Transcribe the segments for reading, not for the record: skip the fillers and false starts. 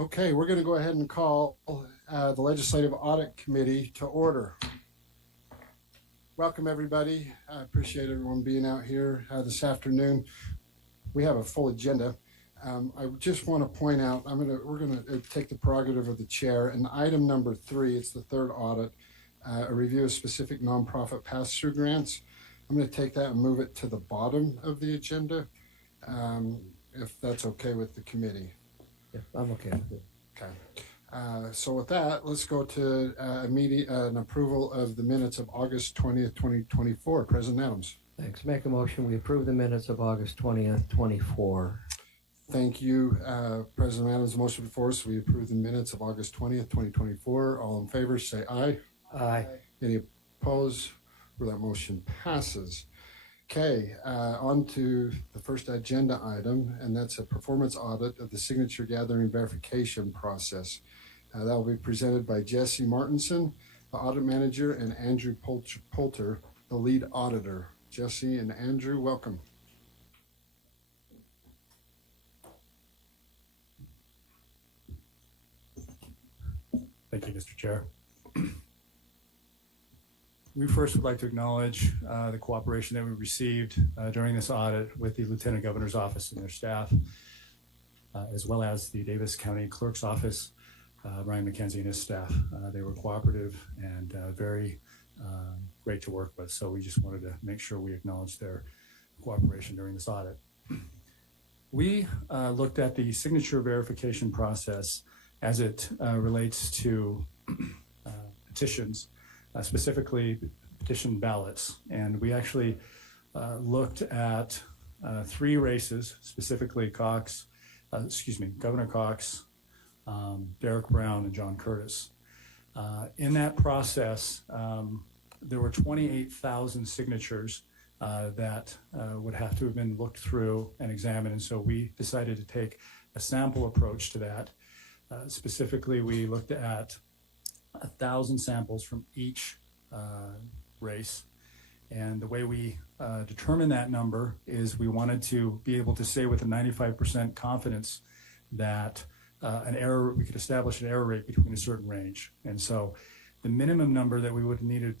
Okay, we're going to go ahead and call the Legislative Audit Committee to order. Welcome, everybody. I appreciate everyone being out here this afternoon. We have a full agenda. I just want to point out, we're going to take the prerogative of the chair, and item number 3, it's the third audit, a review of specific nonprofit pass-through grants. I'm going to take that and move it to the bottom of the agenda, if that's okay with the committee. Yeah, I'm okay with it. Okay. So with that, let's go to an approval of the minutes of August 20th, 2024. President Adams. Thanks. Make a motion. We approve the minutes of August 20th, 24. Thank you, President Adams. Motion before us. We approve the minutes of August 20th, 2024. All in favor, say aye. Aye. Any opposed? That motion passes. Okay, on to the first agenda item, and that's a performance audit of the signature gathering verification process. That will be presented by Jesse Martinson, the audit manager, and Andrew Poulter, the lead auditor. Jesse and Andrew, welcome. Thank you, Mr. Chair. We first would like to acknowledge the cooperation that we received during this audit with the Lieutenant Governor's Office and their staff, as well as the Davis County Clerk's Office, Ryan McKenzie and his staff. They were cooperative and very great to work with. So we just wanted to make sure we acknowledge their cooperation during this audit. We looked at the signature verification process as it relates to petitions, specifically petition ballots. And we actually looked at 3 races, specifically Governor Cox, Derek Brown, and John Curtis. In that process, there were 28,000 signatures that would have to have been looked through and examined. And so we decided to take a sample approach to that. Specifically, we looked at 1,000 samples from each race. And the way we determined that number is we wanted to be able to say with a 95% confidence that we could establish an error rate between a certain range. And so the minimum number that we would have needed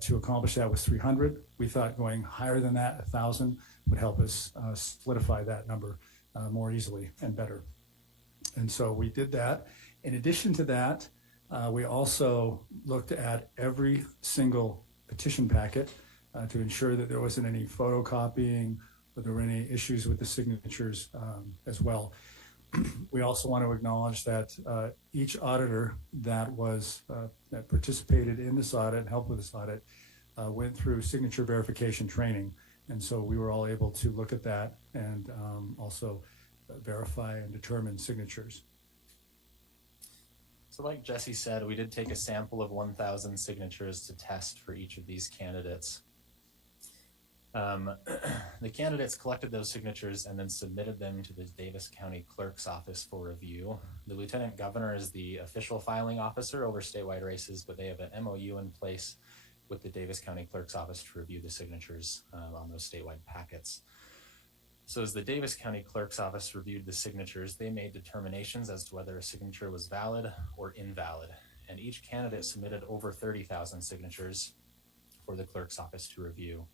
to accomplish that was 300. We thought going higher than that, 1,000, would help us solidify that number more easily and better. And so we did that. In addition to that, we also looked at every single petition packet to ensure that there wasn't any photocopying or there were any issues with the signatures as well. We also want to acknowledge that each auditor that participated in this audit and helped with this audit went through signature verification training. And so we were all able to look at that and also verify and determine signatures. So like Jesse said, we did take a sample of 1,000 signatures to test for each of these candidates. The candidates collected those signatures and then submitted them to the Davis County Clerk's Office for review. The Lieutenant Governor is the official filing officer over statewide races, but they have an MOU in place with the Davis County Clerk's Office to review the signatures on those statewide packets. So as the Davis County Clerk's Office reviewed the signatures, they made determinations as to whether a signature was valid or invalid. And each candidate submitted over 30,000 signatures for the Clerk's Office to review.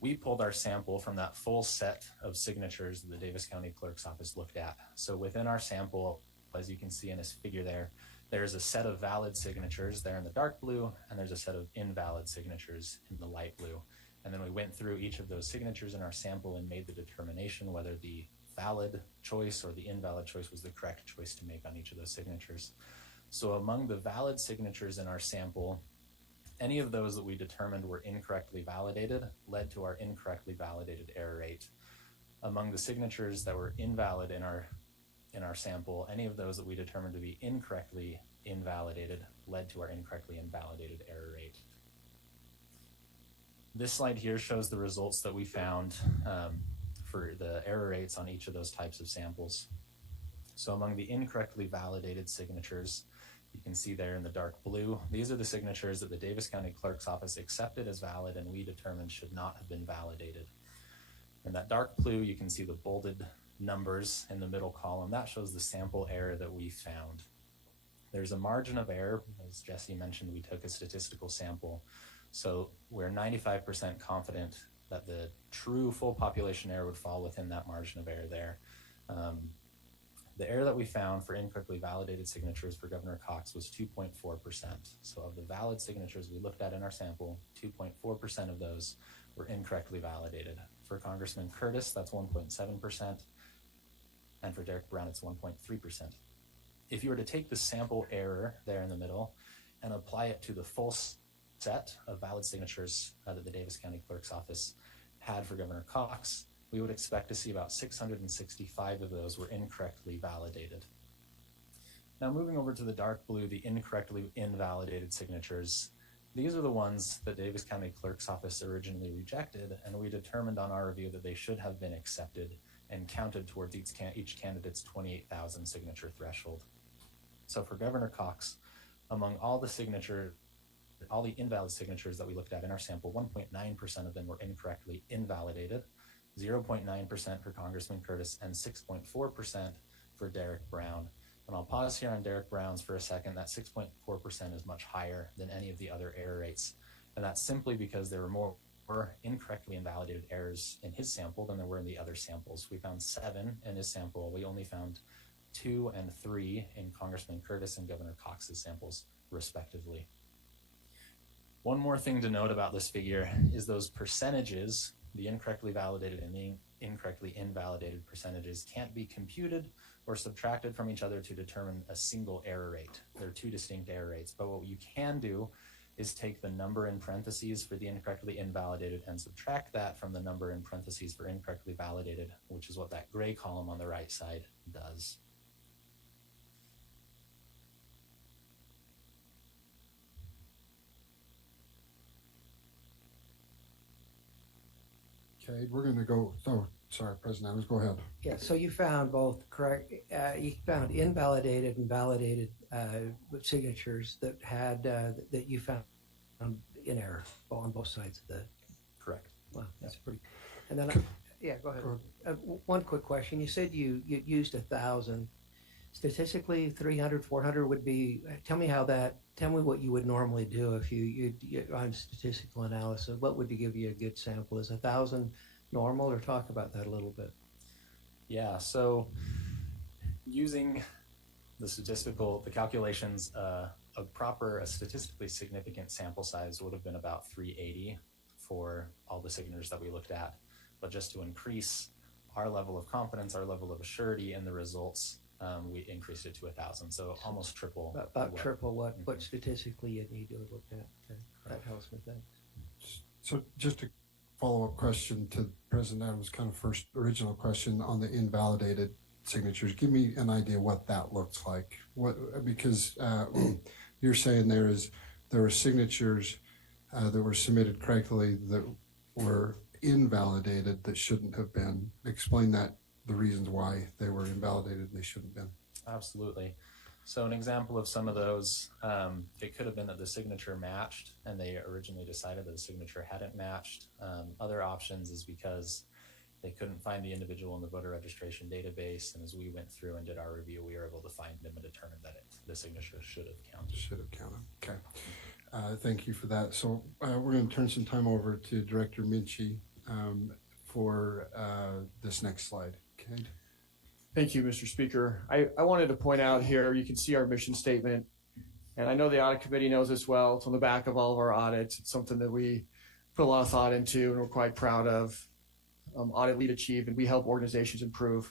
We pulled our sample from that full set of signatures that the Davis County Clerk's Office looked at. So within our sample, as you can see in this figure there, there's a set of valid signatures there in the dark blue, and there's a set of invalid signatures in the light blue. And then we went through each of those signatures in our sample and made the determination whether the valid choice or the invalid choice was the correct choice to make on each of those signatures. So among the valid signatures in our sample, any of those that we determined were incorrectly validated led to our incorrectly validated error rate. Among the signatures that were invalid in our sample, any of those that we determined to be incorrectly invalidated led to our incorrectly invalidated error rate. This slide here shows the results that we found for the error rates on each of those types of samples. So among the incorrectly validated signatures, you can see there in the dark blue, these are the signatures that the Davis County Clerk's Office accepted as valid and we determined should not have been validated. In that dark blue, you can see the bolded numbers in the middle column, that shows the sample error that we found. There's a margin of error. As Jesse mentioned, we took a statistical sample. So we're 95% confident that the true full population error would fall within that margin of error there. The error that we found for incorrectly validated signatures for Governor Cox was 2.4%. So of the valid signatures we looked at in our sample, 2.4% of those were incorrectly validated. For Congressman Curtis, that's 1.7%. And for Derek Brown, it's 1.3%. If you were to take the sample error there in the middle and apply it to the full set of valid signatures that the Davis County Clerk's Office had for Governor Cox, we would expect to see about 665 of those were incorrectly validated. Now moving over to the dark blue, the incorrectly invalidated signatures, these are the ones that Davis County Clerk's Office originally rejected, and we determined on our review that they should have been accepted and counted towards each candidate's 28,000 signature threshold. So for Governor Cox, among all the invalid signatures that we looked at in our sample, 1.9% of them were incorrectly invalidated, 0.9% for Congressman Curtis, and 6.4% for Derek Brown. And I'll pause here on Derek Brown's for a second. That 6.4% is much higher than any of the other error rates. And that's simply because there were more incorrectly invalidated errors in his sample than there were in the other samples. We found 7 in his sample. We only found 2 and 3 in Congressman Curtis and Governor Cox's samples, respectively. One more thing to note about this figure is those percentages, the incorrectly validated and the incorrectly invalidated percentages, can't be computed or subtracted from each other to determine a single error rate. They're 2 distinct error rates, but what you can do is take the number in parentheses for the incorrectly invalidated and subtract that from the number in parentheses for incorrectly validated, which is what that gray column on the right side does. Okay, we're going to go, oh, sorry, President Adams, go ahead. Yeah, so you found both correct, you found invalidated and validated signatures that had, that you found in error on both sides of the. Correct. Well, that's pretty, and then, yeah, go ahead. One quick question. You said you used 1,000. Statistically, 300, 400 would be, tell me what you would normally do if you on statistical analysis. What would give you a good sample? Is 1,000 normal, or talk about that a little bit? Yeah, so using the calculations, a statistically significant sample size would have been about 380 for all the signatures that we looked at. But just to increase our level of confidence, our level of assurity in the results, we increased it to 1,000, so almost triple. About triple what statistically you need to look at. Okay. That helps me then. So just a follow-up question to President Adams' kind of first original question on the invalidated signatures. Give me an idea what that looks like. Because you're saying there were signatures that were submitted correctly that were invalidated that shouldn't have been. Explain that, the reasons why they were invalidated and they shouldn't have been. Absolutely. So an example of some of those, it could have been that the signature matched and they originally decided that the signature hadn't matched. Other options is because they couldn't find the individual in the voter registration database, and as we went through and did our review, we were able to find them and determine that the signature should have counted. Should have counted. Okay. Thank you for that. So we're going to turn some time over to Director Minchie for this next slide. Okay. Thank you, Mr. Speaker. I wanted to point out here, you can see our mission statement, and I know the audit committee knows this well. It's on the back of all of our audits. It's something that we put a lot of thought into and we're quite proud of. Audit Lead Achieve, and we help organizations improve.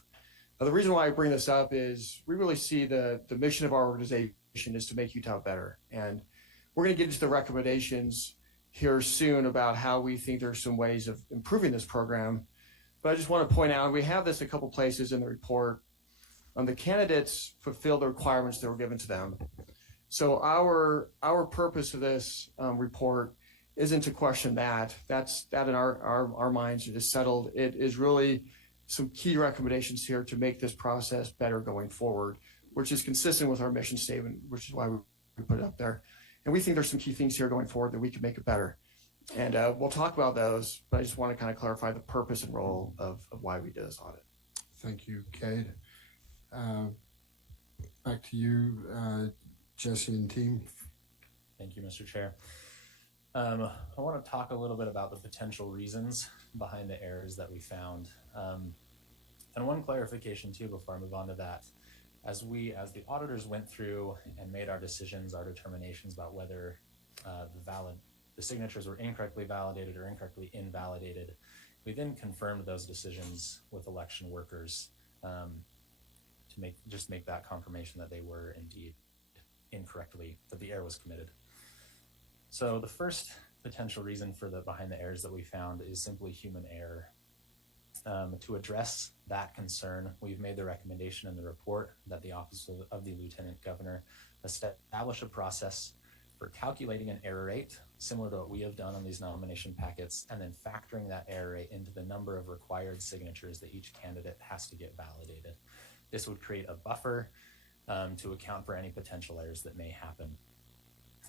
The reason why I bring this up is we really see the mission of our organization is to make Utah better. And we're going to get into the recommendations here soon about how we think there's some ways of improving this program. But I just want to point out, we have this a couple places in the report. The candidates fulfill the requirements that were given to them. So our purpose of this report isn't to question that. That in our minds is settled. It is really some key recommendations here to make this process better going forward, which is consistent with our mission statement, which is why we put it up there. And we think there's some key things here going forward that we can make it better. And we'll talk about those, but I just want to kind of clarify the purpose and role of why we did this audit. Thank you, Cade. Back to you, Jesse and team. Thank you, Mr. Chair. I want to talk a little bit about the potential reasons behind the errors that we found. And one clarification too, before I move on to that. As the auditors went through and made our decisions, our determinations about whether the signatures were incorrectly validated or incorrectly invalidated, we then confirmed those decisions with election workers to make that confirmation that they were indeed incorrectly, that the error was committed. So the first potential reason behind the errors that we found is simply human error. To address that concern, we've made the recommendation in the report that the Office of the Lieutenant Governor establish a process for calculating an error rate, similar to what we have done on these nomination packets, and then factoring that error rate into the number of required signatures that each candidate has to get validated. This would create a buffer to account for any potential errors that may happen.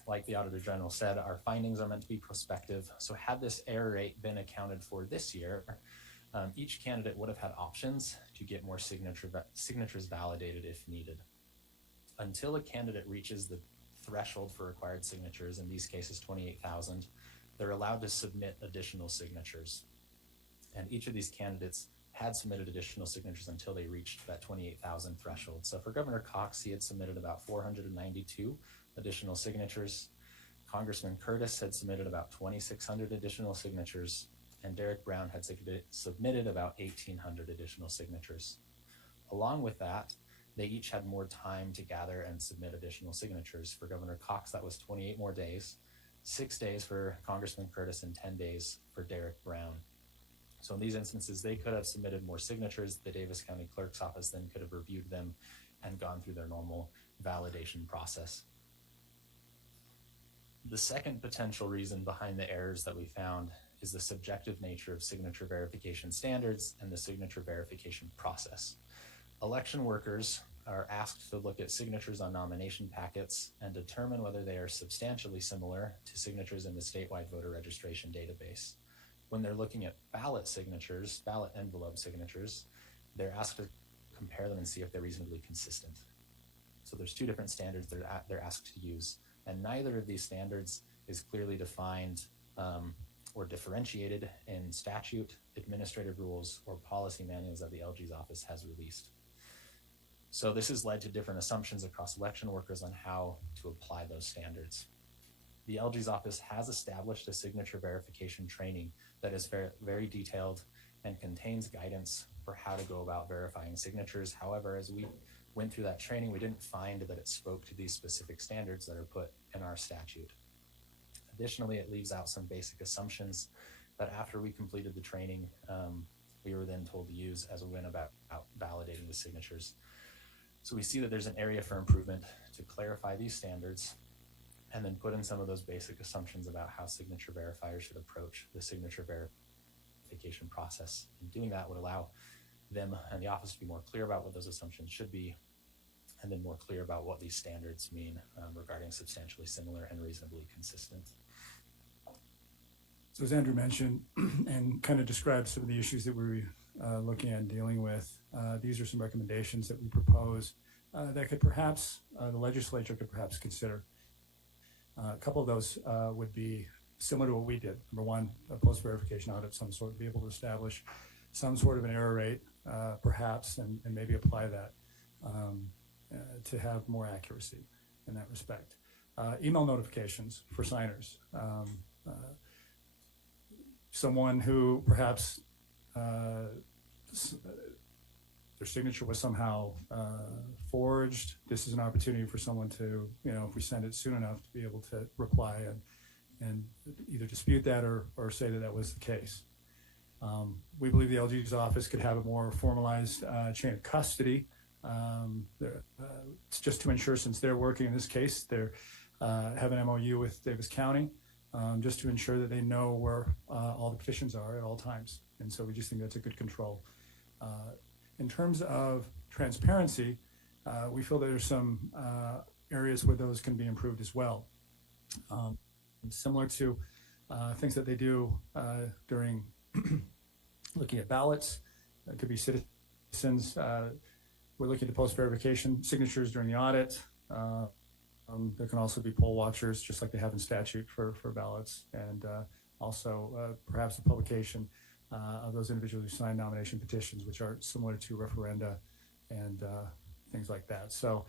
Like the Auditor General said, our findings are meant to be prospective, so had this error rate been accounted for this year, each candidate would have had options to get more signatures validated if needed. Until a candidate reaches the threshold for required signatures, in these cases 28,000, they're allowed to submit additional signatures. And each of these candidates had submitted additional signatures until they reached that 28,000 threshold. So for Governor Cox, he had submitted about 492 additional signatures. Congressman Curtis had submitted about 2,600 additional signatures, and Derek Brown had submitted about 1,800 additional signatures. Along with that, they each had more time to gather and submit additional signatures. For Governor Cox, that was 28 more days, 6 days for Congressman Curtis, and 10 days for Derek Brown. So in these instances, they could have submitted more signatures. The Davis County Clerk's Office then could have reviewed them and gone through their normal validation process. The second potential reason behind the errors that we found is the subjective nature of signature verification standards and the signature verification process. Election workers are asked to look at signatures on nomination packets and determine whether they are substantially similar to signatures in the statewide voter registration database. When they're looking at ballot signatures, ballot envelope signatures, they're asked to compare them and see if they're reasonably consistent. So there's two different standards they're asked to use, and neither of these standards is clearly defined or differentiated in statute, administrative rules, or policy manuals that the LG's office has released. So this has led to different assumptions across election workers on how to apply those standards. The LG's office has established a signature verification training that is very, very detailed and contains guidance for how to go about verifying signatures. However, as we went through that training, we didn't find that it spoke to these specific standards that are put in our statute. Additionally, it leaves out some basic assumptions that after we completed the training, we were then told to use as we went about validating the signatures. So we see that there's an area for improvement to clarify these standards and then put in some of those basic assumptions about how signature verifiers should approach the signature verification process. And doing that would allow them and the office to be more clear about what those assumptions should be, and then more clear about what these standards mean regarding substantially similar and reasonably consistent. So as Andrew mentioned and kind of described some of the issues that we were looking at and dealing with, these are some recommendations that we propose that could perhaps, the legislature could perhaps consider. A couple of those would be similar to what we did. Number one, a post-verification audit of some sort, be able to establish some sort of an error rate, perhaps, and maybe apply that to have more accuracy in that respect. Email notifications for signers. Someone who perhaps their signature was somehow forged. This is an opportunity for someone to, if we send it soon enough, to be able to reply and either dispute that or say that was the case. We believe the LG's office could have a more formalized chain of custody. It's just to ensure, since they're working in this case, they have an MOU with Davis County, just to ensure that they know where all the petitions are at all times. And so we just think that's a good control. In terms of transparency, we feel that there's some areas where those can be improved as well. Similar to things that they do during looking at ballots. It could be citizen citizens, we're looking to post verification signatures during the audit. There can also be poll watchers, just like they have in statute for ballots, and also perhaps the publication of those individuals who sign nomination petitions, which are similar to referenda and things like that. So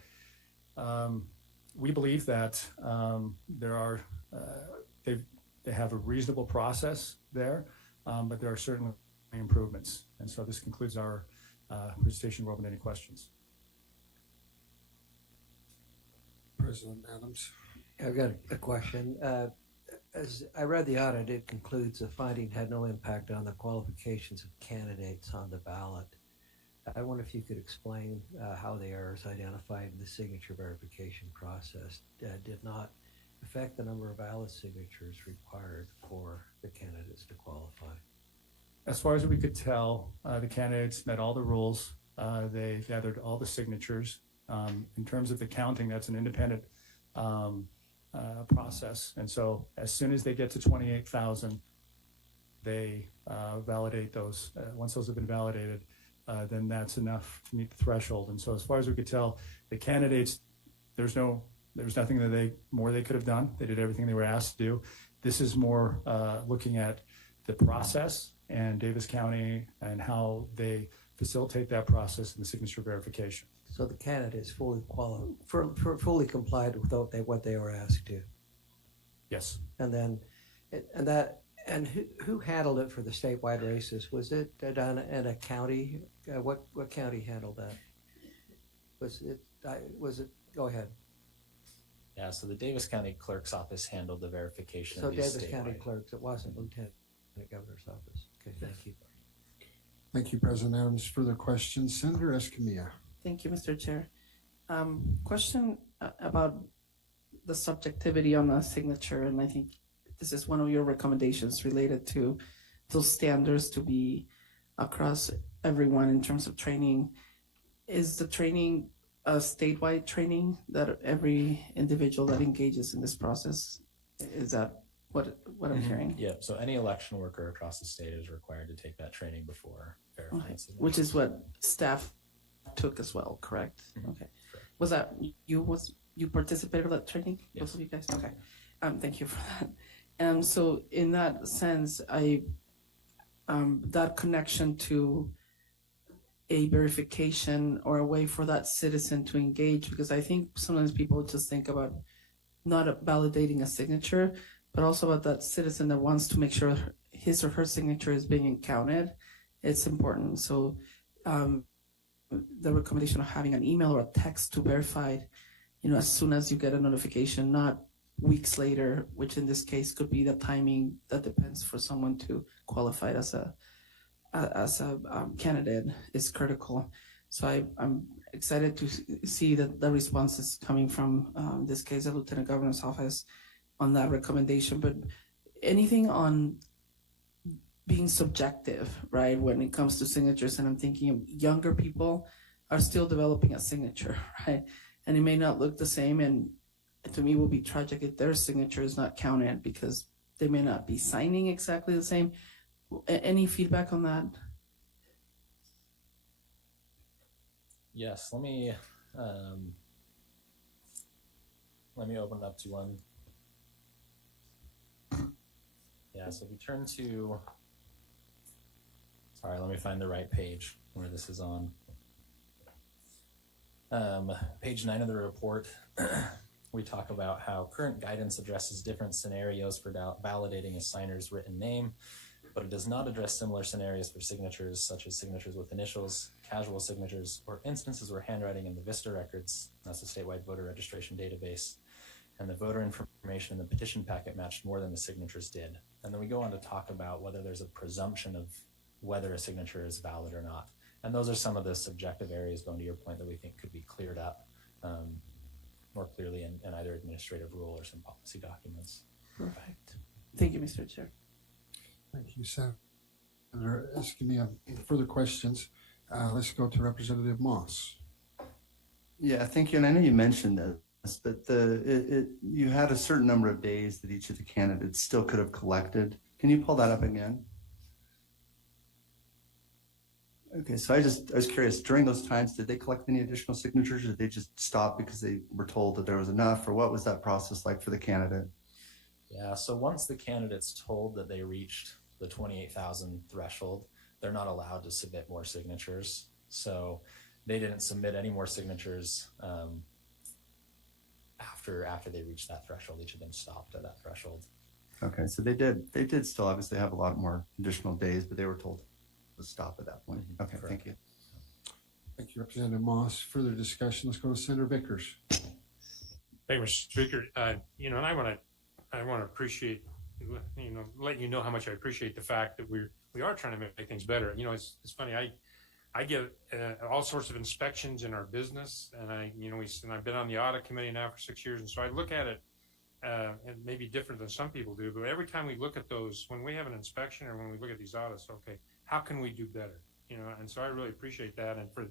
we believe that they have a reasonable process there, but there are certainly improvements. And so this concludes our presentation. We're open to any questions. President Adams. I've got a question. As I read the audit, it concludes the finding had no impact on the qualifications of candidates on the ballot. I wonder if you could explain how the errors identified in the signature verification process did not affect the number of ballot signatures required for the candidates to qualify. As far as we could tell, the candidates met all the rules. They gathered all the signatures. In terms of the counting, that's an independent process. And so as soon as they get to 28,000, they validate those. Once those have been validated, then that's enough to meet the threshold. And so as far as we could tell, the candidates, there was nothing that they could have done. They did everything they were asked to do. This is more looking at the process and Davis County and how they facilitate that process in the signature verification. So the candidates fully fully complied with what they were asked to. Yes. And who handled it for the statewide races? Was it done in a county? What county handled that? Was it? Go ahead. Yeah, so the Davis County Clerk's Office handled the verification. So of these Davis County statewide. Clerks. It wasn't Lieutenant Governor's office. Okay, thank you. Thank you, President Adams. Further questions? Senator Escamilla. Thank you, Mr. Chair. Question about the subjectivity on a signature, and I think this is one of your recommendations related to those standards to be across everyone in terms of training. Is the training a statewide training that every individual that engages in this process? Is that what I'm hearing? Yeah, so any election worker across the state is required to take that training before verifying signatures. Which is what staff took as well, correct? Mhm. Okay. Was that you participated in that training? Yes. Both of you guys? Okay. Thank you for that. And so in that sense, that connection to a verification or a way for that citizen to engage, because I think sometimes people just think about not validating a signature, but also about that citizen that wants to make sure his or her signature is being counted. It's important. So the recommendation of having an email or a text to verify, as soon as you get a notification, not weeks later, which in this case could be the timing that depends for someone to qualify as a candidate, is critical. So I'm excited to see that the response is coming from, in this case, the Lieutenant Governor's office on that recommendation. But anything on being subjective, right, when it comes to signatures, and I'm thinking younger people are still developing a signature, right? And it may not look the same, and to me it will be tragic if their signature is not counted because they may not be signing exactly the same. Any feedback on that? Yes, let me open it up to one. Yeah, so if you turn to, sorry, let me find the right page where this is on. Page 9 of the report, we talk about how current guidance addresses different scenarios for validating a signer's written name, but it does not address similar scenarios for signatures, such as signatures with initials, casual signatures, or instances where handwriting in the VISTA records, that's the statewide voter registration database, and the voter information in the petition packet matched more than the signatures did. And then we go on to talk about whether there's a presumption of whether a signature is valid or not. And those are some of the subjective areas, going to your point, that we think could be cleared up more clearly in either administrative rule or some policy documents. Perfect. Thank you, Mr. Chair. Thank you, Senator Escamilla. Further questions? Let's go to Representative Moss. Yeah, thank you. And I know you mentioned this, but you had a certain number of days that each of the candidates still could have collected. Can you pull that up again? Okay, so I was curious, during those times, did they collect any additional signatures or did they just stop because they were told that there was enough, or what was that process like for the candidate? Yeah, so once the candidate's told that they reached the 28,000 threshold, they're not allowed to submit more signatures. So they didn't submit any more signatures after they reached that threshold. Each of them stopped at that threshold. Okay, so they did still obviously have a lot more additional days, but they were told to stop at that point. Okay, Correct. thank you. Thank you, Representative Moss. Further discussion. Let's go to Senator Vickers. Thank you, Mr. Speaker. And I want to appreciate, let you know how much I appreciate the fact that we are trying to make things better. It's funny. I get all sorts of inspections in our business, and I've been on the audit committee now for 6 years, and so I look at it, and maybe different than some people do. But every time we look at those, when we have an inspection or when we look at these audits, okay, how can we do better? And so I really appreciate that. And for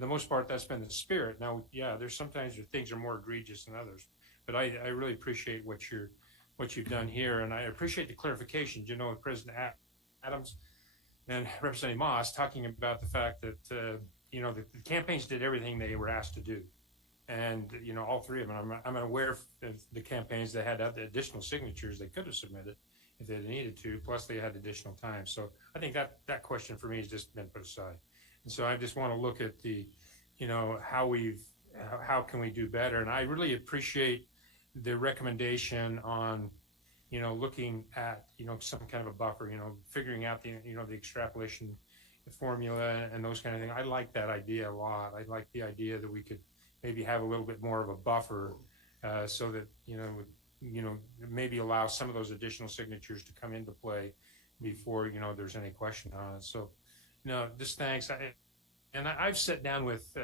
the most part, that's been the spirit. Now, yeah, there's sometimes things are more egregious than others, but I really appreciate what you've done here, and I appreciate the clarifications. With President Adams and Representative Moss talking about the fact that the campaigns did everything they were asked to do, and all three of them. I'm aware of the campaigns that had additional signatures they could have submitted if they needed to. Plus, they had additional time. So I think that question for me has just been put aside. And so I just want to look at the, how can we do better? And I really appreciate the recommendation on, looking at, some kind of a buffer, figuring out the extrapolation formula and those kind of things. I like that idea a lot. I like the idea that we could maybe have a little bit more of a buffer so that, maybe allow some of those additional signatures to come into play before, there's any question on it. So, just thanks. I've sat down with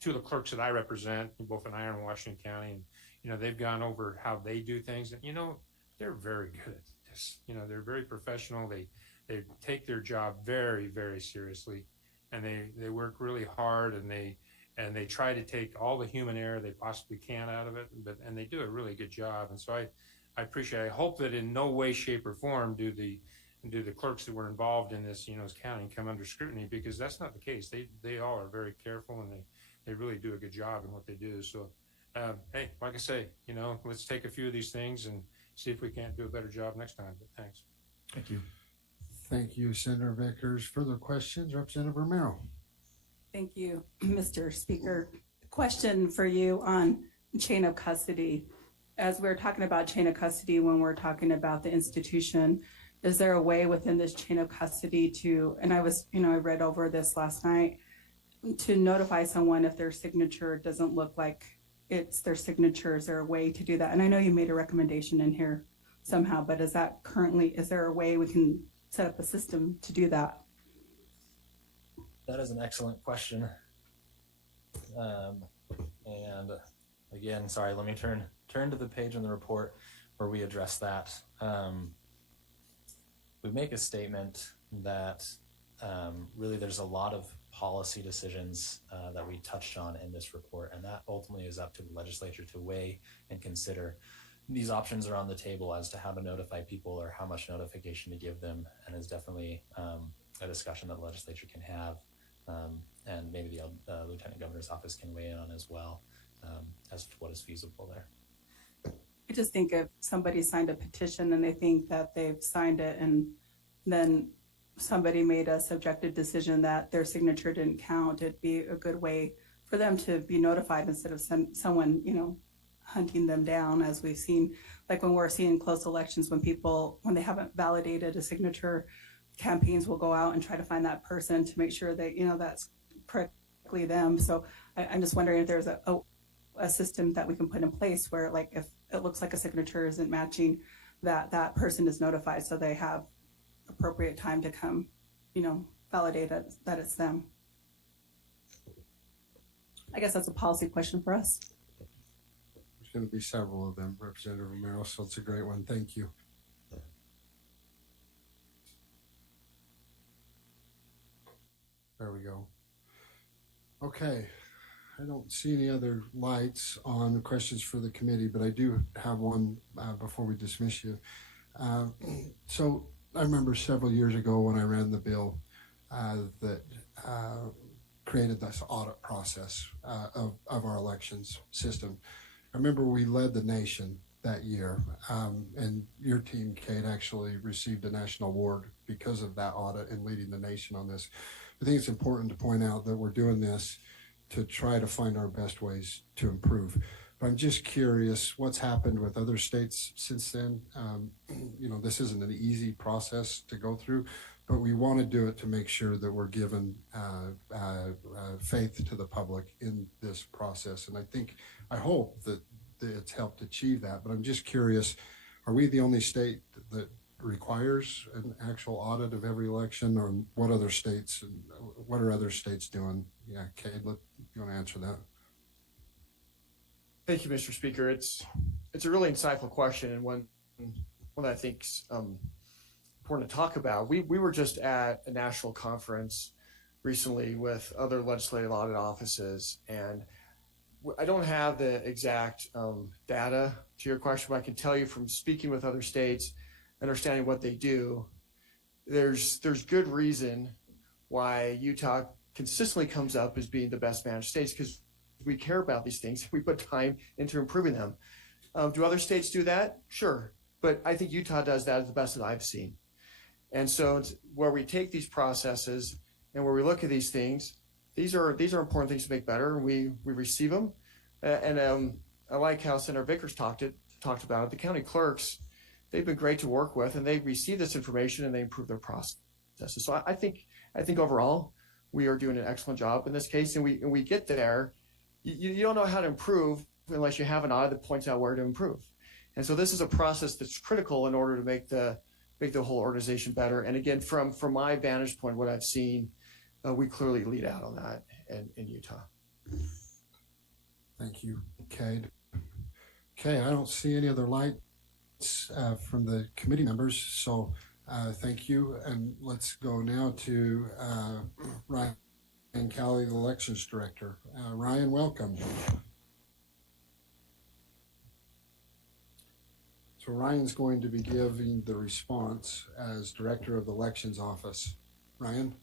two of the clerks that I represent, both in Iron and Washington County, and, they've gone over how they do things. And, they're very good at this. They're very professional. They take their job very, very seriously, and they work really hard, and they try to take all the human error they possibly can out of it, and they do a really good job. And so I appreciate. I hope that in no way, shape, or form do the clerks that were involved in this, counting come under scrutiny, because that's not the case. They all are very careful, and they really do a good job in what they do. So, hey, like I say, let's take a few of these things and see if we can't do a better job next time. But thanks. Thank you. Thank you, Senator Vickers. Further questions, Representative Romero. Thank you, Mr. Speaker. Question for you on chain of custody. As we're talking about chain of custody, when we're talking about the institution, is there a way within this chain of custody to, and I read over this last night, to notify someone if their signature doesn't look like it's their signature? Is there a way to do that? And I know you made a recommendation in here somehow, but is there a way we can set up a system to do that? That is an excellent question. And again, sorry, let me turn to the page in the report where we address that. We make a statement that really there's a lot of policy decisions that we touched on in this report, and that ultimately is up to the legislature to weigh and consider. These options are on the table as to how to notify people or how much notification to give them, and is definitely a discussion that the legislature can have, and maybe the Lieutenant Governor's office can weigh in on as well, as to what is feasible there. I just think if somebody signed a petition and they think that they've signed it, and then somebody made a subjective decision that their signature didn't count, it'd be a good way for them to be notified instead of someone, hunting them down, as we've seen, like when we're seeing close elections, when they haven't validated a signature, campaigns will go out and try to find that person to make sure that, that's correctly them. So I'm just wondering if there's a system that we can put in place where, like, if it looks like a signature isn't matching, that person is notified so they have appropriate time to come, validate it, that it's them. I guess that's a policy question for us. There's going to be several of them, Representative Romero, so it's a great one. Thank you. There we go. Okay. I don't see any other lights on questions for the committee, but I do have one before we dismiss you. So I remember several years ago when I ran the bill that created this audit process of our elections system. I remember we led the nation that year, and your team, Kate, actually received a national award because of that audit and leading the nation on this. I think it's important to point out that we're doing this to try to find our best ways to improve. But I'm just curious what's happened with other states since then. This isn't an easy process to go through, but we want to do it to make sure that we're giving faith to the public in this process. And I hope that it's helped achieve that. But I'm just curious, are we the only state that requires an actual audit of every election, or what are other states doing? Yeah, Kate, you want to answer that? Thank you, Mr. Speaker. It's a really insightful question, and one that I think's important to talk about. We were just at a national conference recently with other legislative audit offices, and I don't have the exact data to your question, but I can tell you from speaking with other states, understanding what they do, there's good reason why Utah consistently comes up as being the best managed states, because we care about these things. We put time into improving them. Do other states do that? Sure. But I think Utah does that as the best that I've seen. And so it's where we take these processes and where we look at these things, these are important things to make better. We receive them. And I like how Senator Vickers talked about it. The county clerks, they've been great to work with, and they receive this information and they improve their processes. So I think overall we are doing an excellent job in this case, and we get there. You don't know how to improve unless you have an audit that points out where to improve. And so this is a process that's critical in order to make the whole organization better. And again, from my vantage point, what I've seen, we clearly lead out on that in Utah. Thank you, Kate. Okay, I don't see any other lights from the committee members, so thank you. And let's go now to Ryan Callie, the Elections Director. Ryan, welcome. So Ryan's going to be giving the response as Director of the Elections Office. Ryan?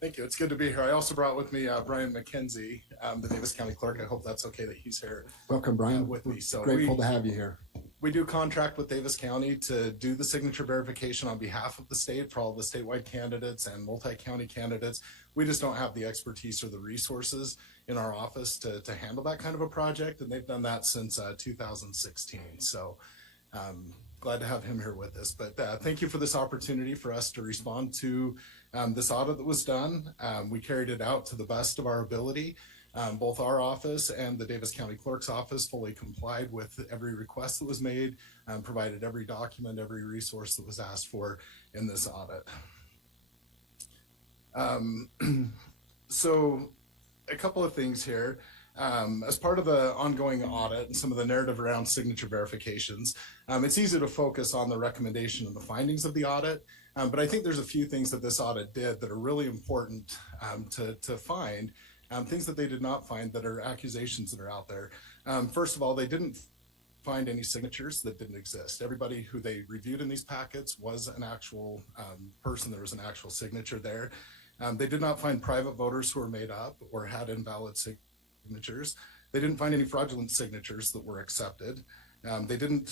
Thank you. It's good to be here. I also brought with me Brian McKenzie, the Davis County Clerk. I hope that's okay that he's here. Welcome, Brian. With me. So grateful to have you here. We do contract with Davis County to do the signature verification on behalf of the state for all the statewide candidates and multi-county candidates. We just don't have the expertise or the resources in our office to handle that kind of a project, and they've done that since 2016. So glad to have him here with us. But thank you for this opportunity for us to respond to this audit that was done. We carried it out to the best of our ability. Both our office and the Davis County Clerk's office fully complied with every request that was made, provided every document, every resource that was asked for in this audit. So a couple of things here. As part of the ongoing audit and some of the narrative around signature verifications, it's easy to focus on the recommendation and the findings of the audit, but I think there's a few things that this audit did that are really important to find. Things that they did not find that are accusations that are out there. First of all, they didn't find any signatures that didn't exist. Everybody who they reviewed in these packets was an actual person. There was an actual signature there. They did not find private voters who were made up or had invalid signatures. They didn't find any fraudulent signatures that were accepted. They didn't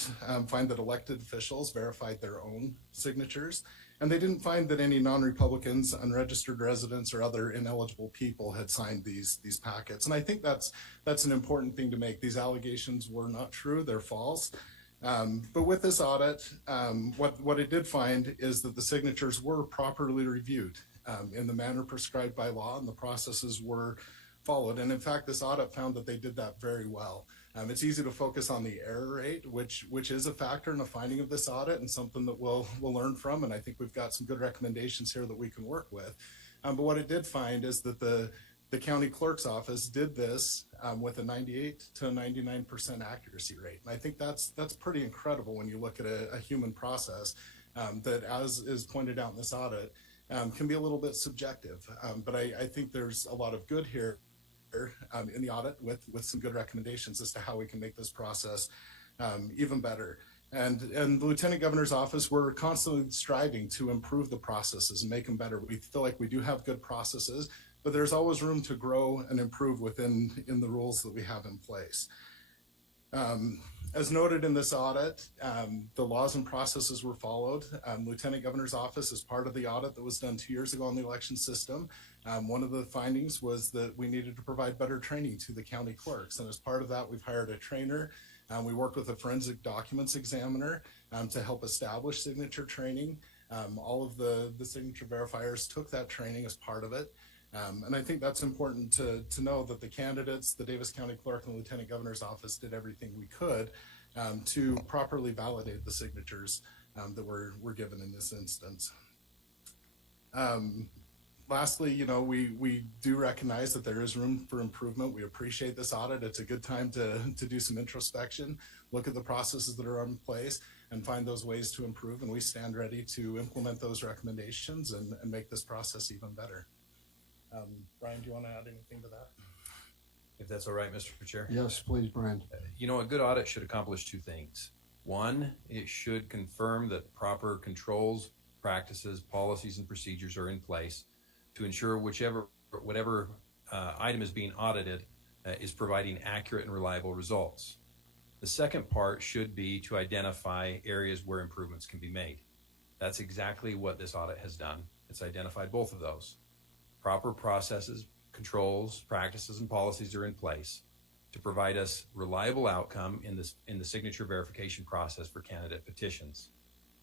find that elected officials verified their own signatures. And they didn't find that any non-Republicans, unregistered residents, or other ineligible people had signed these packets. And I think that's an important thing to make. These allegations were not true; they're false. But with this audit, what it did find is that the signatures were properly reviewed in the manner prescribed by law, and the processes were followed. And in fact, this audit found that they did that very well. It's easy to focus on the error rate, which is a factor in the finding of this audit and something that we'll learn from. And I think we've got some good recommendations here that we can work with. But what it did find is that the county clerk's office did this with a 98 to 99% accuracy rate. And I think that's pretty incredible when you look at a human process that, as is pointed out in this audit, can be a little bit subjective. But I think there's a lot of good here in the audit with some good recommendations as to how we can make this process even better. And the Lieutenant Governor's office, we're constantly striving to improve the processes and make them better. We feel like we do have good processes, but there's always room to grow and improve within the rules that we have in place. As noted in this audit, the laws and processes were followed. Lieutenant Governor's office is part of the audit that was done 2 years ago on the election system. One of the findings was that we needed to provide better training to the county clerks. And as part of that, we've hired a trainer. We worked with a forensic documents examiner to help establish signature training. All of the signature verifiers took that training as part of it. And I think that's important to know that the candidates, the Davis County Clerk and the Lieutenant Governor's office did everything we could to properly validate the signatures that were given in this instance. Lastly, you know, we do recognize that there is room for improvement. We appreciate this audit. It's a good time to do some introspection, look at the processes that are in place, and find those ways to improve. And we stand ready to implement those recommendations and make this process even better. Brian, do you want to add anything to that? If that's all right, Mr. Chair. Yes, please, Brian. You know, a good audit should accomplish two things. One, it should confirm that proper controls, practices, policies, and procedures are in place to ensure whatever item is being audited is providing accurate and reliable results. The second part should be to identify areas where improvements can be made. That's exactly what this audit has done. It's identified both of those. Proper processes, controls, practices, and policies are in place to provide us reliable outcome in the signature verification process for candidate petitions.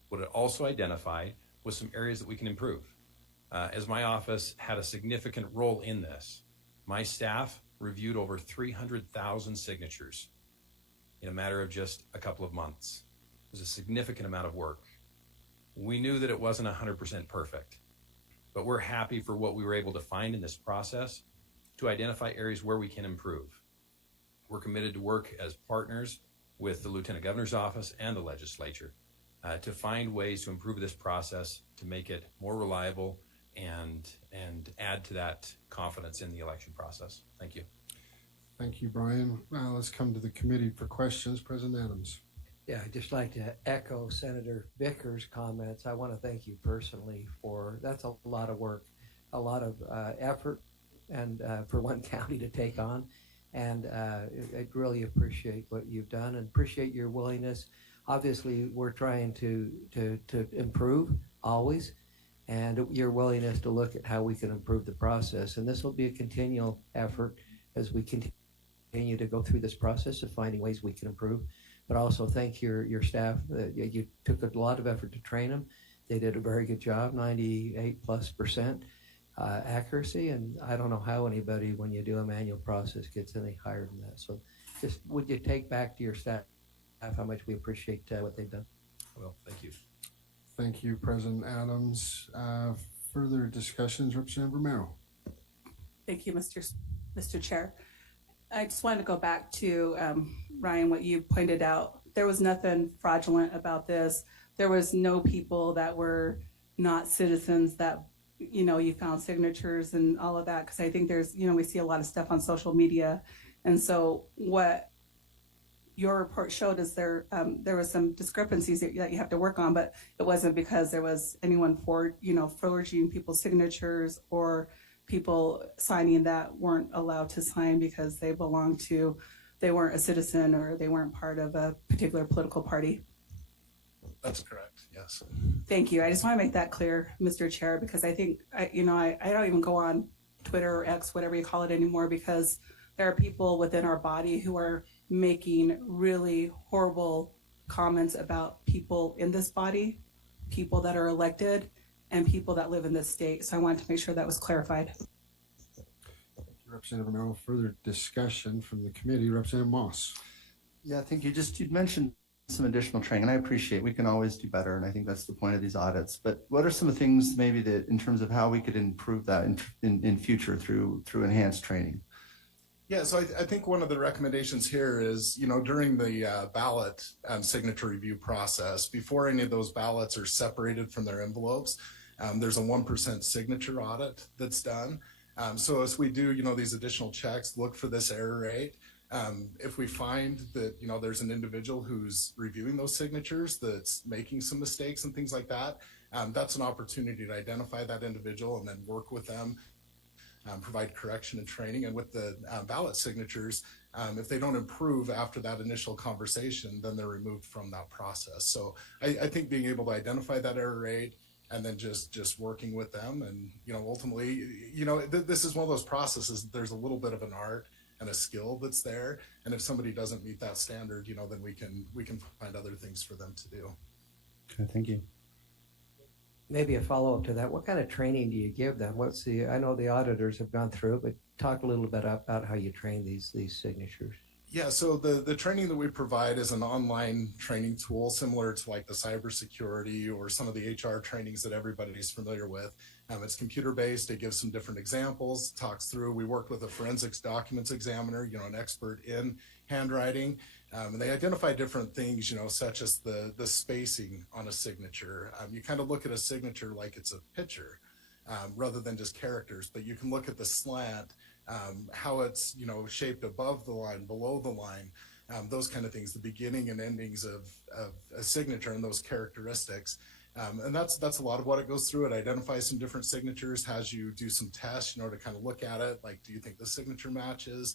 What it also identified was some areas that we can improve. As my office had a significant role in this, my staff reviewed over 300,000 signatures in a matter of just a couple of months. It was a significant amount of work. We knew that it wasn't 100% perfect, but we're happy for what we were able to find in this process to identify areas where we can improve. We're committed to work as partners with the Lieutenant Governor's office and the legislature to find ways to improve this process, to make it more reliable and add to that confidence in the election process. Thank you. Thank you, Brian. Now let's come to the committee for questions. President Adams. Yeah, I'd just like to echo Senator Vickers' comments. I want to thank you personally that's a lot of work, a lot of effort, and for one county to take on. And I really appreciate what you've done and appreciate your willingness. Obviously, we're trying to improve always, and your willingness to look at how we can improve the process. And this will be a continual effort as we continue to go through this process of finding ways we can improve. But also thank your staff. You took a lot of effort to train them. They did a very good job, 98+% accuracy. And I don't know how anybody, when you do a manual process, gets any higher than that. So just would you take back to your staff how much we appreciate what they've done? Well, thank you. Thank you, President Adams. Further discussions, Representative Romero. Thank you, Mr. Chair. I just wanted to go back to, Ryan, what you pointed out. There was nothing fraudulent about this. There was no people that were not citizens that, you know, you found signatures and all of that. Because I think there's, you know, we see a lot of stuff on social media. And so what your report showed is there was some discrepancies that you have to work on, but it wasn't because there was anyone forging people's signatures or people signing that weren't allowed to sign because they weren't a citizen or they weren't part of a particular political party. That's correct, yes. Thank you. I just want to make that clear, Mr. Chair, because I think, I don't even go on Twitter or X, whatever you call it anymore, because there are people within our body who are making really horrible comments about people in this body, people that are elected, and people that live in this state. So I wanted to make sure that was clarified. Representative Romero, further discussion from the committee. Representative Moss. Yeah, I think you mentioned some additional training, and I appreciate we can always do better, and I think that's the point of these audits. But what are some of the things maybe that in terms of how we could improve that in future through enhanced training? Yeah, so I think one of the recommendations here is, you know, during the ballot signature review process, before any of those ballots are separated from their envelopes, there's a 1% signature audit that's done. So as we do, you know, these additional checks, look for this error rate. If we find that, there's an individual who's reviewing those signatures that's making some mistakes and things like that, that's an opportunity to identify that individual and then work with them, provide correction and training. And with the ballot signatures, if they don't improve after that initial conversation, then they're removed from that process. So I think being able to identify that error rate and then just working with them, and ultimately, this is one of those processes. There's a little bit of an art and a skill that's there, and if somebody doesn't meet that standard, then we can find other things for them to do. Okay, thank you. Maybe a follow-up to that. What kind of training do you give them? I know the auditors have gone through it, but talk a little bit about how you train these signatures. Yeah, so the training that we provide is an online training tool similar to like the cybersecurity or some of the HR trainings that everybody's familiar with. It's computer-based. It gives some different examples, talks through. We worked with a forensics documents examiner, an expert in handwriting, and they identify different things, such as the spacing on a signature. You kind of look at a signature like it's a picture rather than just characters, but you can look at the slant, how it's shaped above the line, below the line, those kind of things, the beginning and endings of a signature and those characteristics. And that's a lot of what it goes through. It identifies some different signatures, has you do some tests, to kind of look at it, like, do you think the signature matches?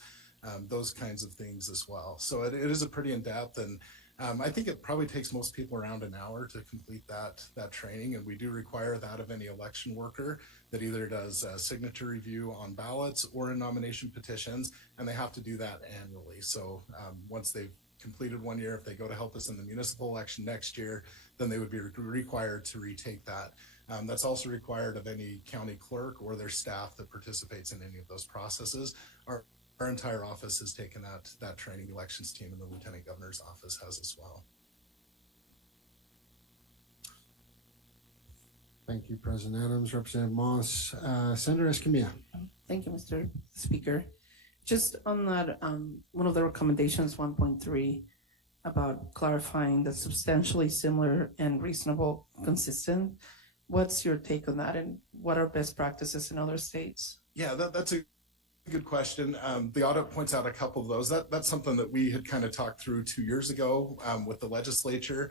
Those kinds of things as well. So it is a pretty in-depth, and I think it probably takes most people around an hour to complete that training, and we do require that of any election worker that either does a signature review on ballots or in nomination petitions, and they have to do that annually. So once they've completed 1 year, if they go to help us in the municipal election next year, then they would be required to retake that. That's also required of any county clerk or their staff that participates in any of those processes. Our entire office has taken that training. Elections team and the Lieutenant Governor's office has as well. Thank you, President Adams. Representative Moss. Senator Escamilla. Thank you, Mr. Speaker. Just on that, one of the recommendations, 1.3, about clarifying the substantially similar and reasonable, consistent. What's your take on that, and what are best practices in other states? Yeah, that's a good question. The audit points out a couple of those. That's something that we had kind of talked through 2 years ago with the legislature.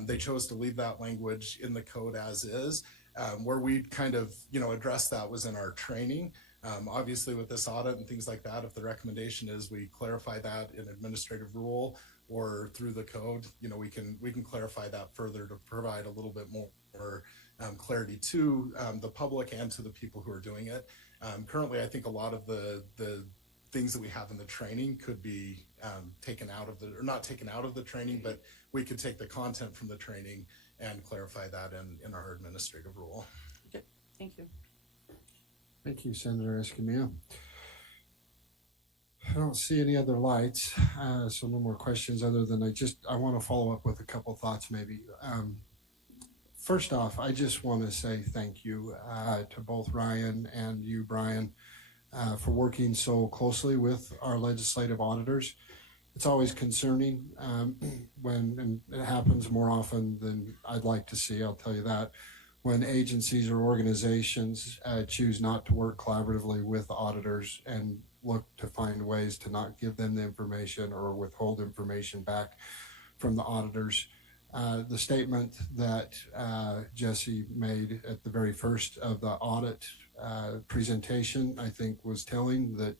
They chose to leave that language in the code as is. Where we kind of, addressed that was in our training. Obviously with this audit and things like that, if the recommendation is we clarify that in administrative rule or through the code, we can clarify that further to provide a little bit more clarity to the public and to the people who are doing it. Currently, I think a lot of the things that we have in the training could be taken out of not taken out of the training, but we could take the content from the training and clarify that in our administrative rule. Okay, thank you. Thank you, Senator Escamilla. I don't see any other lights, so no more questions other than I want to follow up with a couple thoughts maybe. First off, I just want to say thank you to both Ryan and you, Brian, for working so closely with our legislative auditors. It's always concerning and it happens more often than I'd like to see, I'll tell you that, when agencies or organizations choose not to work collaboratively with auditors and look to find ways to not give them the information or withhold information back from the auditors. The statement that Jesse made at the very first of the audit presentation, I think, was telling, that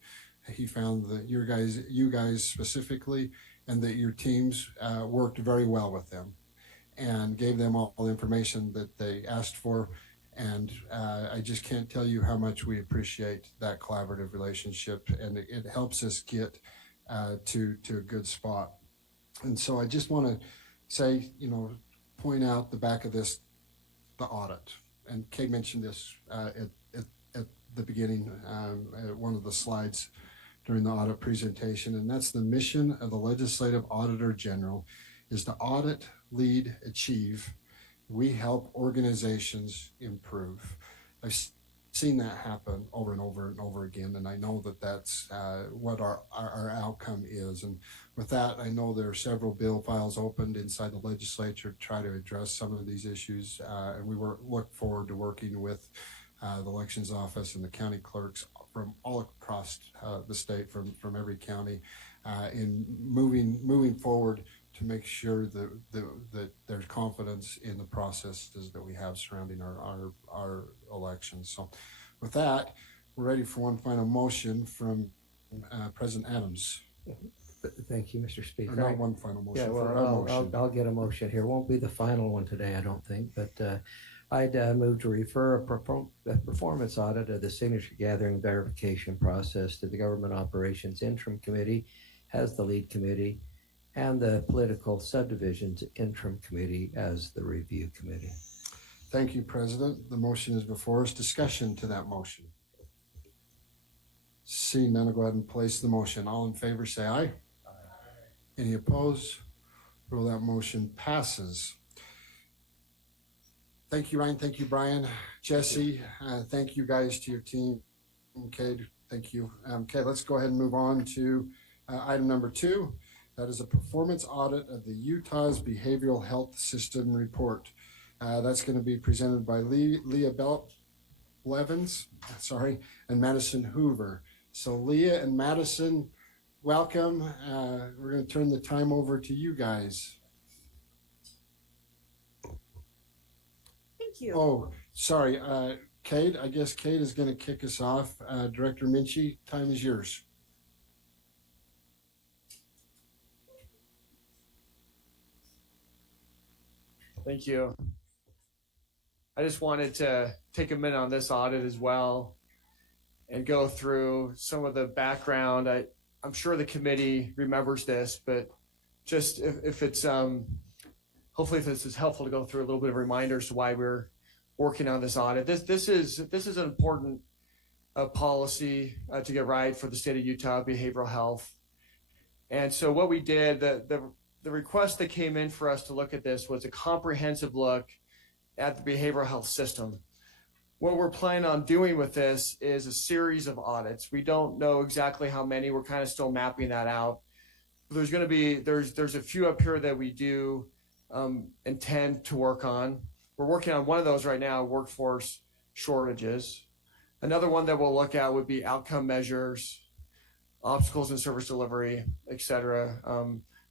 he found that you guys specifically, and that your teams worked very well with them and gave them all the information that they asked for. And I just can't tell you how much we appreciate that collaborative relationship, and it helps us get to a good spot. And so I just want to say, point out the back of this, the audit. And Kay mentioned this at the beginning, at one of the slides during the audit presentation, and that's the mission of the Legislative Auditor General is to audit, lead, achieve. We help organizations improve. I've seen that happen over and over and over again, and I know that that's what our outcome is. And with that, I know there are several bill files opened inside the legislature to try to address some of these issues, and we look forward to working with the elections office and the county clerk's from all across the state, from every county, in moving forward to make sure that there's confidence in the processes that we have surrounding our elections. So with that, we're ready for one final motion from President Adams. Thank you, Mr. Speaker. Or not one final motion, Yeah, for a well, motion. I'll get a motion here. Won't be the final one today, I don't think, but I'd move to refer a performance audit of the signature gathering verification process to the Government Operations Interim Committee as the lead committee and the Political Subdivisions Interim Committee as the review committee. Thank you, President. The motion is before us. Discussion to that motion. Seeing none, I'll go ahead and place the motion. All in favor, say aye. Any opposed? Rule that motion passes. Thank you, Ryan. Thank you, Brian. Jesse, thank you guys to your team. Okay, thank you. Okay, let's go ahead and move on to item number 2. That is a performance audit of the Utah's Behavioral Health System report. That's going to be presented by Leah Blevins, and Madison Hoover. So Leah and Madison, welcome. We're going to turn the time over to you guys. Thank you. Oh, sorry. Kate, I guess Kate is going to kick us off. Director Minchie, time is yours. Thank you. I just wanted to take a minute on this audit as well and go through some of the background. I'm sure the committee remembers this, but just if it's hopefully if this is helpful to go through a little bit of reminders to why we're working on this audit. This is an important policy to get right for the state of Utah, behavioral health. And so what we did, the request that came in for us to look at this was a comprehensive look at the behavioral health system. What we're planning on doing with this is a series of audits. We don't know exactly how many. We're kind of still mapping that out. There's going to be, there's a few up here that we do intend to work on. We're working on one of those right now, workforce shortages. Another one that we'll look at would be outcome measures, obstacles in service delivery, et cetera.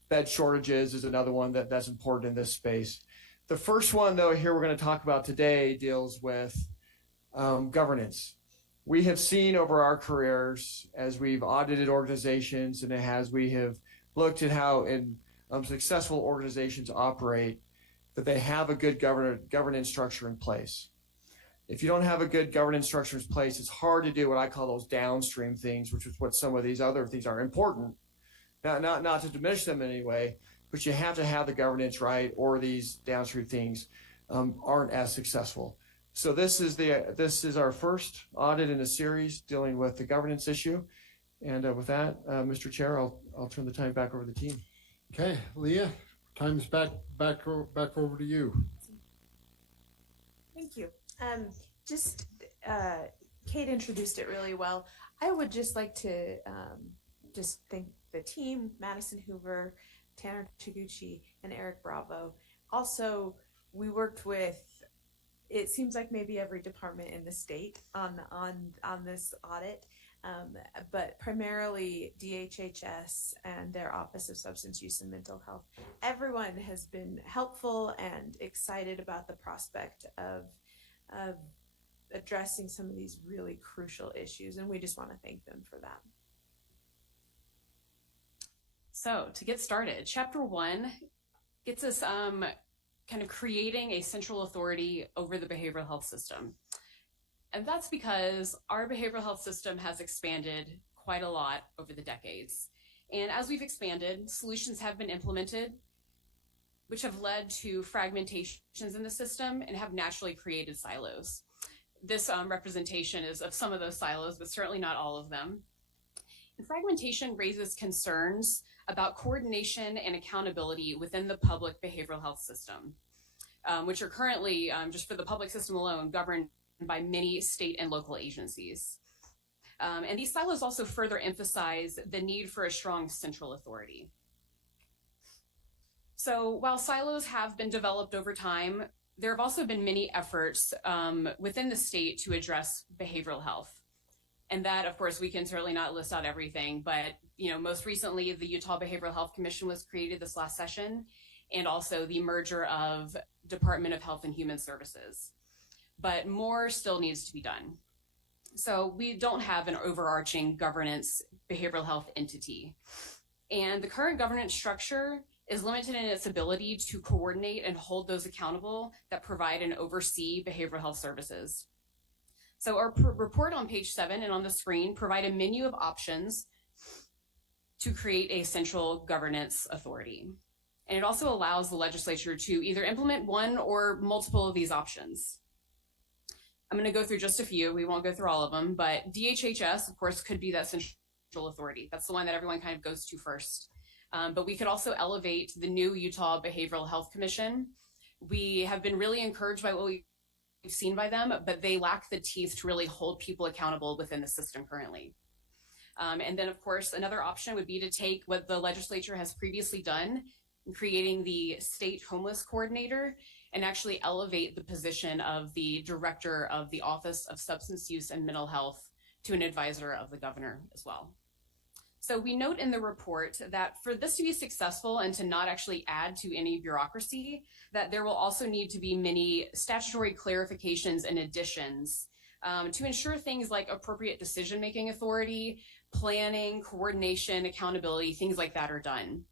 Bed shortages is another one that's important in this space. The first one, though, here we're going to talk about today deals with governance. We have seen over our careers as we've audited organizations and as we have looked at how successful organizations operate, that they have a good governance structure in place. If you don't have a good governance structure in place, it's hard to do what I call those downstream things, which is what some of these other things are important. Not to diminish them in any way, but you have to have the governance right, or these downstream things aren't as successful. So this is our first audit in a series dealing with the governance issue. And with that, Mr. Chair, I'll turn the time back over to the team. Okay, Leah, time's back over to you. Thank you. Kate introduced it really well. I would just like to just thank the team, Madison Hoover, Tanner Taguchi, and Eric Bravo. Also, we worked with, it seems like maybe every department in the state on this audit, but primarily DHHS and their Office of Substance Use and Mental Health. Everyone has been helpful and excited about the prospect of addressing some of these really crucial issues, and we just want to thank them for that. So to get started, Chapter 1 gets us kind of creating a central authority over the behavioral health system. And that's because our behavioral health system has expanded quite a lot over the decades. And as we've expanded, solutions have been implemented, which have led to fragmentations in the system and have naturally created silos. This representation is of some of those silos, but certainly not all of them. And fragmentation raises concerns about coordination and accountability within the public behavioral health system, which are currently, just for the public system alone, governed by many state and local agencies. And these silos also further emphasize the need for a strong central authority. So while silos have been developed over time, there have also been many efforts within the state to address behavioral health. And that, of course, we can certainly not list out everything, but most recently, the Utah Behavioral Health Commission was created this last session, and also the merger of Department of Health and Human Services. But more still needs to be done. So we don't have an overarching governance behavioral health entity. And the current governance structure is limited in its ability to coordinate and hold those accountable that provide and oversee behavioral health services. So our report on page 7 and on the screen provide a menu of options to create a central governance authority. And it also allows the legislature to either implement one or multiple of these options. I'm going to go through just a few. We won't go through all of them, but DHHS, of course, could be that central authority. That's the one that everyone kind of goes to first. But we could also elevate the new Utah Behavioral Health Commission. We have been really encouraged by what we've seen by them, but they lack the teeth to really hold people accountable within the system currently. And then, of course, another option would be to take what the legislature has previously done in creating the state homeless coordinator and actually elevate the position of the director of the Office of Substance Use and Mental Health to an advisor of the governor as well. So we note in the report that for this to be successful and to not actually add to any bureaucracy, that there will also need to be many statutory clarifications and additions to ensure things like appropriate decision-making authority, planning, coordination, accountability, things like that are done.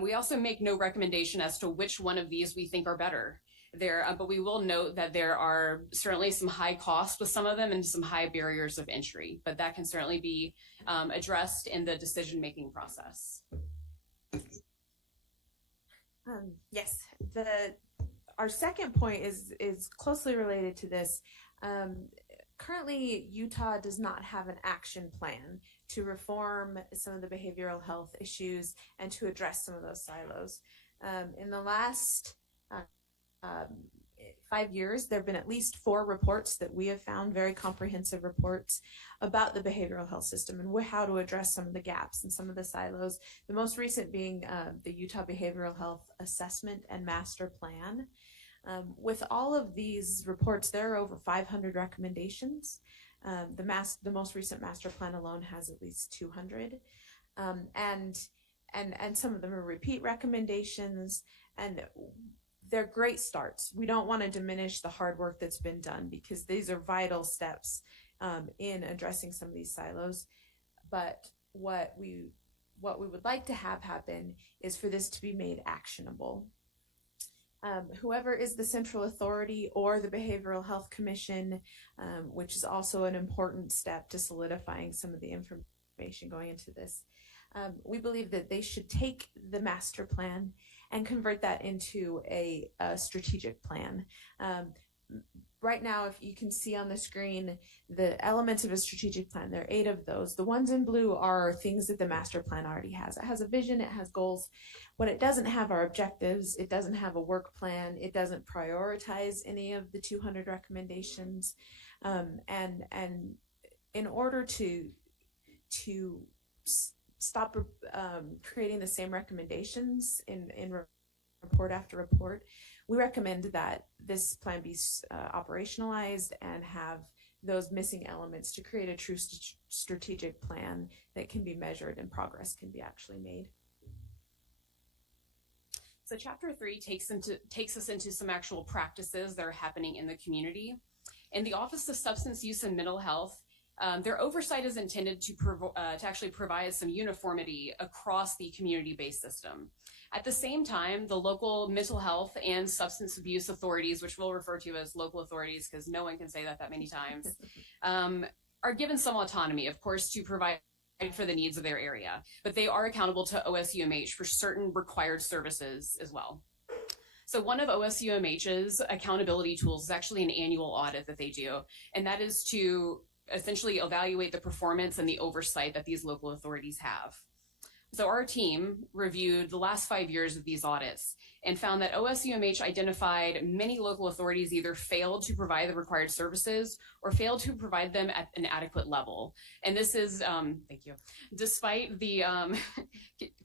We also make no recommendation as to which one of these we think are better. But we will note that there are certainly some high costs with some of them and some high barriers of entry, but that can certainly be addressed in the decision-making process. Yes, our second point is closely related to this. Currently, Utah does not have an action plan to reform some of the behavioral health issues and to address some of those silos. In the last 5 years, there have been at least 4 reports that we have found, very comprehensive reports about the behavioral health system and how to address some of the gaps and some of the silos. The most recent being the Utah Behavioral Health Assessment and Master Plan. With all of these reports, there are over 500 recommendations. The most recent master plan alone has at least 200. And some of them are repeat recommendations, and they're great starts. We don't want to diminish the hard work that's been done because these are vital steps in addressing some of these silos. But what we would like to have happen is for this to be made actionable. Whoever is the central authority or the Behavioral Health Commission, which is also an important step to solidifying some of the information going into this, we believe that they should take the master plan and convert that into a strategic plan. Right now, if you can see on the screen, the elements of a strategic plan, there are 8 of those. The ones in blue are things that the master plan already has. It has a vision, it has goals. What it doesn't have are objectives. It doesn't have a work plan. It doesn't prioritize any of the 200 recommendations. And in order to stop creating the same recommendations in report after report, we recommend that this plan be operationalized and have those missing elements to create a true strategic plan that can be measured and progress can be actually made. So Chapter 3 takes us into some actual practices that are happening in the community. In the Office of Substance Use and Mental Health, their oversight is intended to actually provide some uniformity across the community-based system. At the same time, the local mental health and substance abuse authorities, which we'll refer to as local authorities because no one can say that many times, are given some autonomy, of course, to provide for the needs of their area. But they are accountable to OSUMH for certain required services as well. So one of OSUMH's accountability tools is actually an annual audit that they do, and that is to essentially evaluate the performance and the oversight that these local authorities have. So our team reviewed the last 5 years of these audits and found that OSUMH identified many local authorities either failed to provide the required services or failed to provide them at an adequate level. And this is, thank you, despite the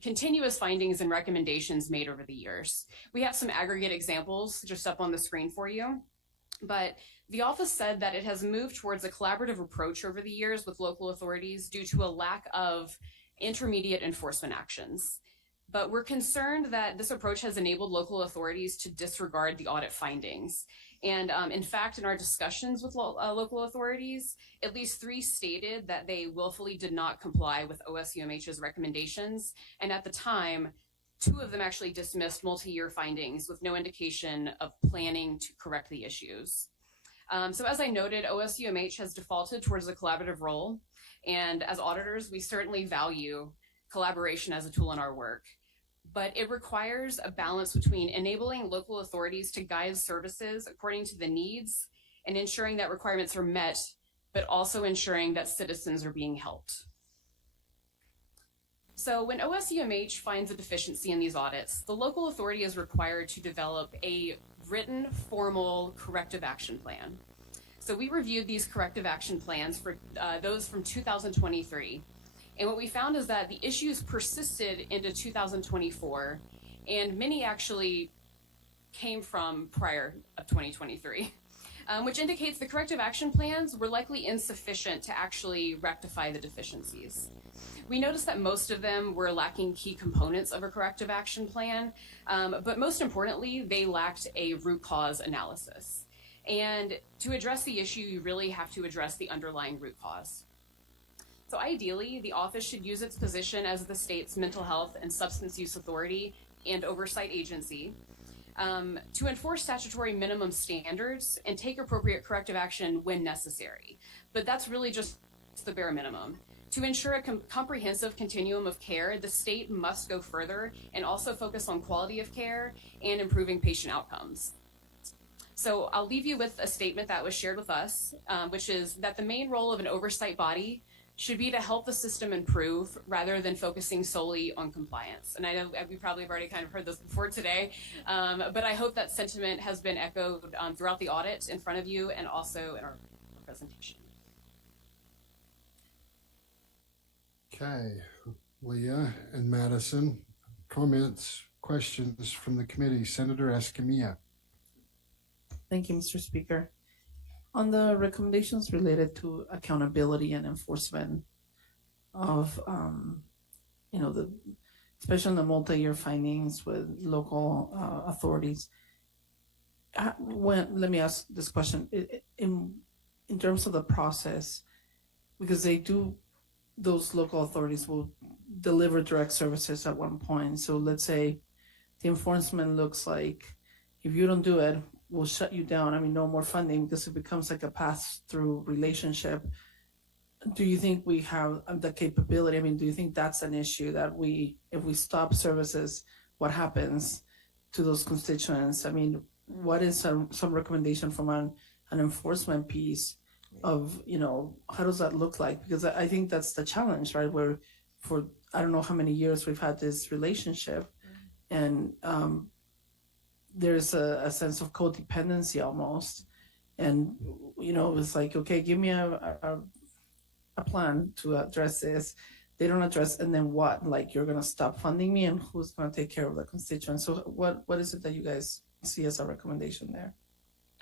continuous findings and recommendations made over the years. We have some aggregate examples just up on the screen for you. But The office said that it has moved towards a collaborative approach over the years with local authorities due to a lack of intermediate enforcement actions. But we're concerned that this approach has enabled local authorities to disregard the audit findings. And in fact, in our discussions with local authorities, at least 3 stated that they willfully did not comply with OSUMH's recommendations. And at the time, 2 of them actually dismissed multi-year findings with no indication of planning to correct the issues. So as I noted, OSUMH has defaulted towards a collaborative role. And as auditors, we certainly value collaboration as a tool in our work. But it requires a balance between enabling local authorities to guide services according to the needs and ensuring that requirements are met, but also ensuring that citizens are being helped. So when OSUMH finds a deficiency in these audits, the local authority is required to develop a written, formal corrective action plan. So we reviewed these corrective action plans for those from 2023. And what we found is that the issues persisted into 2024, and many actually came from prior of 2023, which indicates the corrective action plans were likely insufficient to actually rectify the deficiencies. We noticed that most of them were lacking key components of a corrective action plan, but most importantly, they lacked a root cause analysis. And to address the issue, you really have to address the underlying root cause. So ideally, the office should use its position as the state's mental health and substance use authority and oversight agency to enforce statutory minimum standards and take appropriate corrective action when necessary. But that's really just the bare minimum. To ensure a comprehensive continuum of care, the state must go further and also focus on quality of care and improving patient outcomes. So I'll leave you with a statement that was shared with us, which is that the main role of an oversight body should be to help the system improve rather than focusing solely on compliance. And I know we probably have already kind of heard this before today, but I hope that sentiment has been echoed throughout the audit in front of you and also in our presentation. Okay, Leah and Madison, comments, questions from the committee. Senator Escamilla. Thank you, Mr. Speaker. On the recommendations related to accountability and enforcement of, especially the multi-year findings with local authorities, let me ask this question. In terms of the process, because those local authorities will deliver direct services at one point. So let's say the enforcement looks like, if you don't do it, we'll shut you down. I mean, no more funding, because it becomes like a pass-through relationship. Do you think we have the capability? I mean, do you think that's an issue that if we stop services, what happens to those constituents? I mean, what is some recommendation from an enforcement piece of, how does that look like? Because I think that's the challenge, right? Where for, I don't know how many years we've had this relationship, and there's a sense of codependency almost. And, it's like, okay, give me a plan to address this. They don't address, and then what? Like, you're going to stop funding me, and who's going to take care of the constituents? So what is it that you guys see as a recommendation there?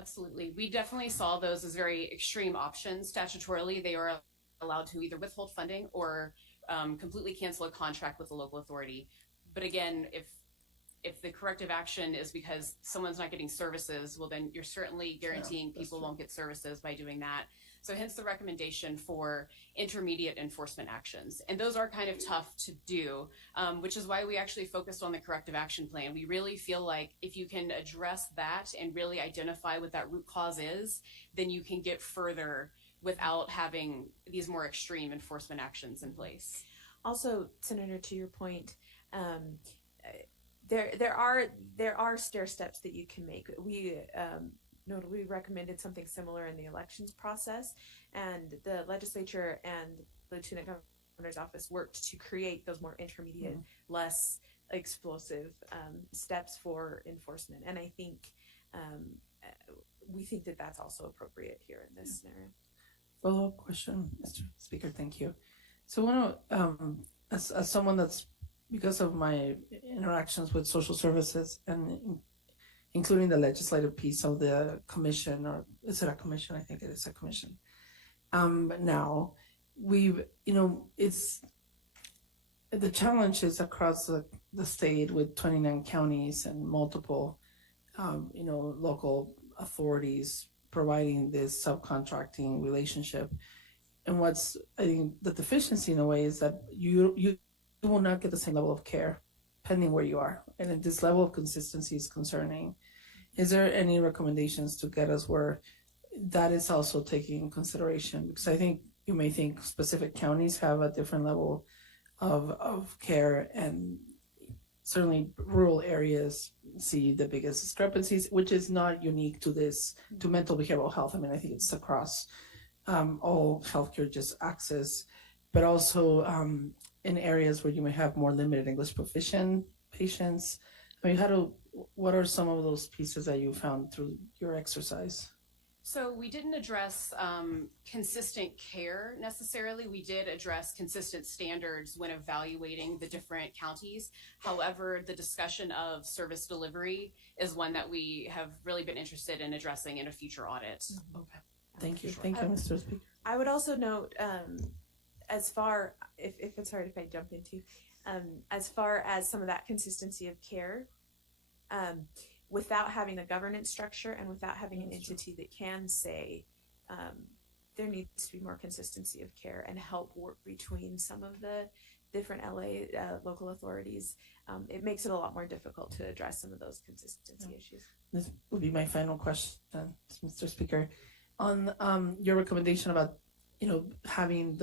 Absolutely. We definitely saw those as very extreme options. Statutorily, they are allowed to either withhold funding or completely cancel a contract with the local authority. But again, if the corrective action is because someone's not getting services, well, then you're certainly guaranteeing people won't get services by doing that. So hence the recommendation for intermediate enforcement actions. And those are kind of tough to do, which is why we actually focused on the corrective action plan. We really feel like if you can address that and really identify what that root cause is, then you can get further without having these more extreme enforcement actions in place. Also, Senator, to your point, there are stair steps that you can make. We notably recommended something similar in the elections process, and the legislature and the Lieutenant Governor's office worked to create those more intermediate, less explosive steps for enforcement. And I think we think that that's also appropriate here in this scenario. Follow-up question, Mr. Speaker. Thank you. So, as someone that's, because of my interactions with social services and including the legislative piece of the commission, or is it a commission? I think it is a commission. Now, we've, it's, the challenge is across the state with 29 counties and multiple, local authorities providing this subcontracting relationship. And what's, I think, the deficiency in a way is that you will not get the same level of care depending where you are. And this level of consistency is concerning. Is there any recommendations to get us where that is also taken in consideration? Because I think you may think specific counties have a different level of care, and certainly rural areas see the biggest discrepancies, which is not unique to to mental behavioral health. I mean, I think it's across all healthcare, just access, but also in areas where you may have more limited English proficient patients. I mean, what are some of those pieces that you found through your exercise? So we didn't address consistent care necessarily. We did address consistent standards when evaluating the different counties. However, the discussion of service delivery is one that we have really been interested in addressing in a future audit. Okay. Thank you. Thank you, Mr. Speaker. I would also note, as far, if it's hard if I jump into, as far as some of that consistency of care, without having a governance structure and without having an entity that can say, there needs to be more consistency of care and help work between some of the different LA local authorities, it makes it a lot more difficult to address some of those consistency issues. This would be my final question, Mr. Speaker. On your recommendation about, having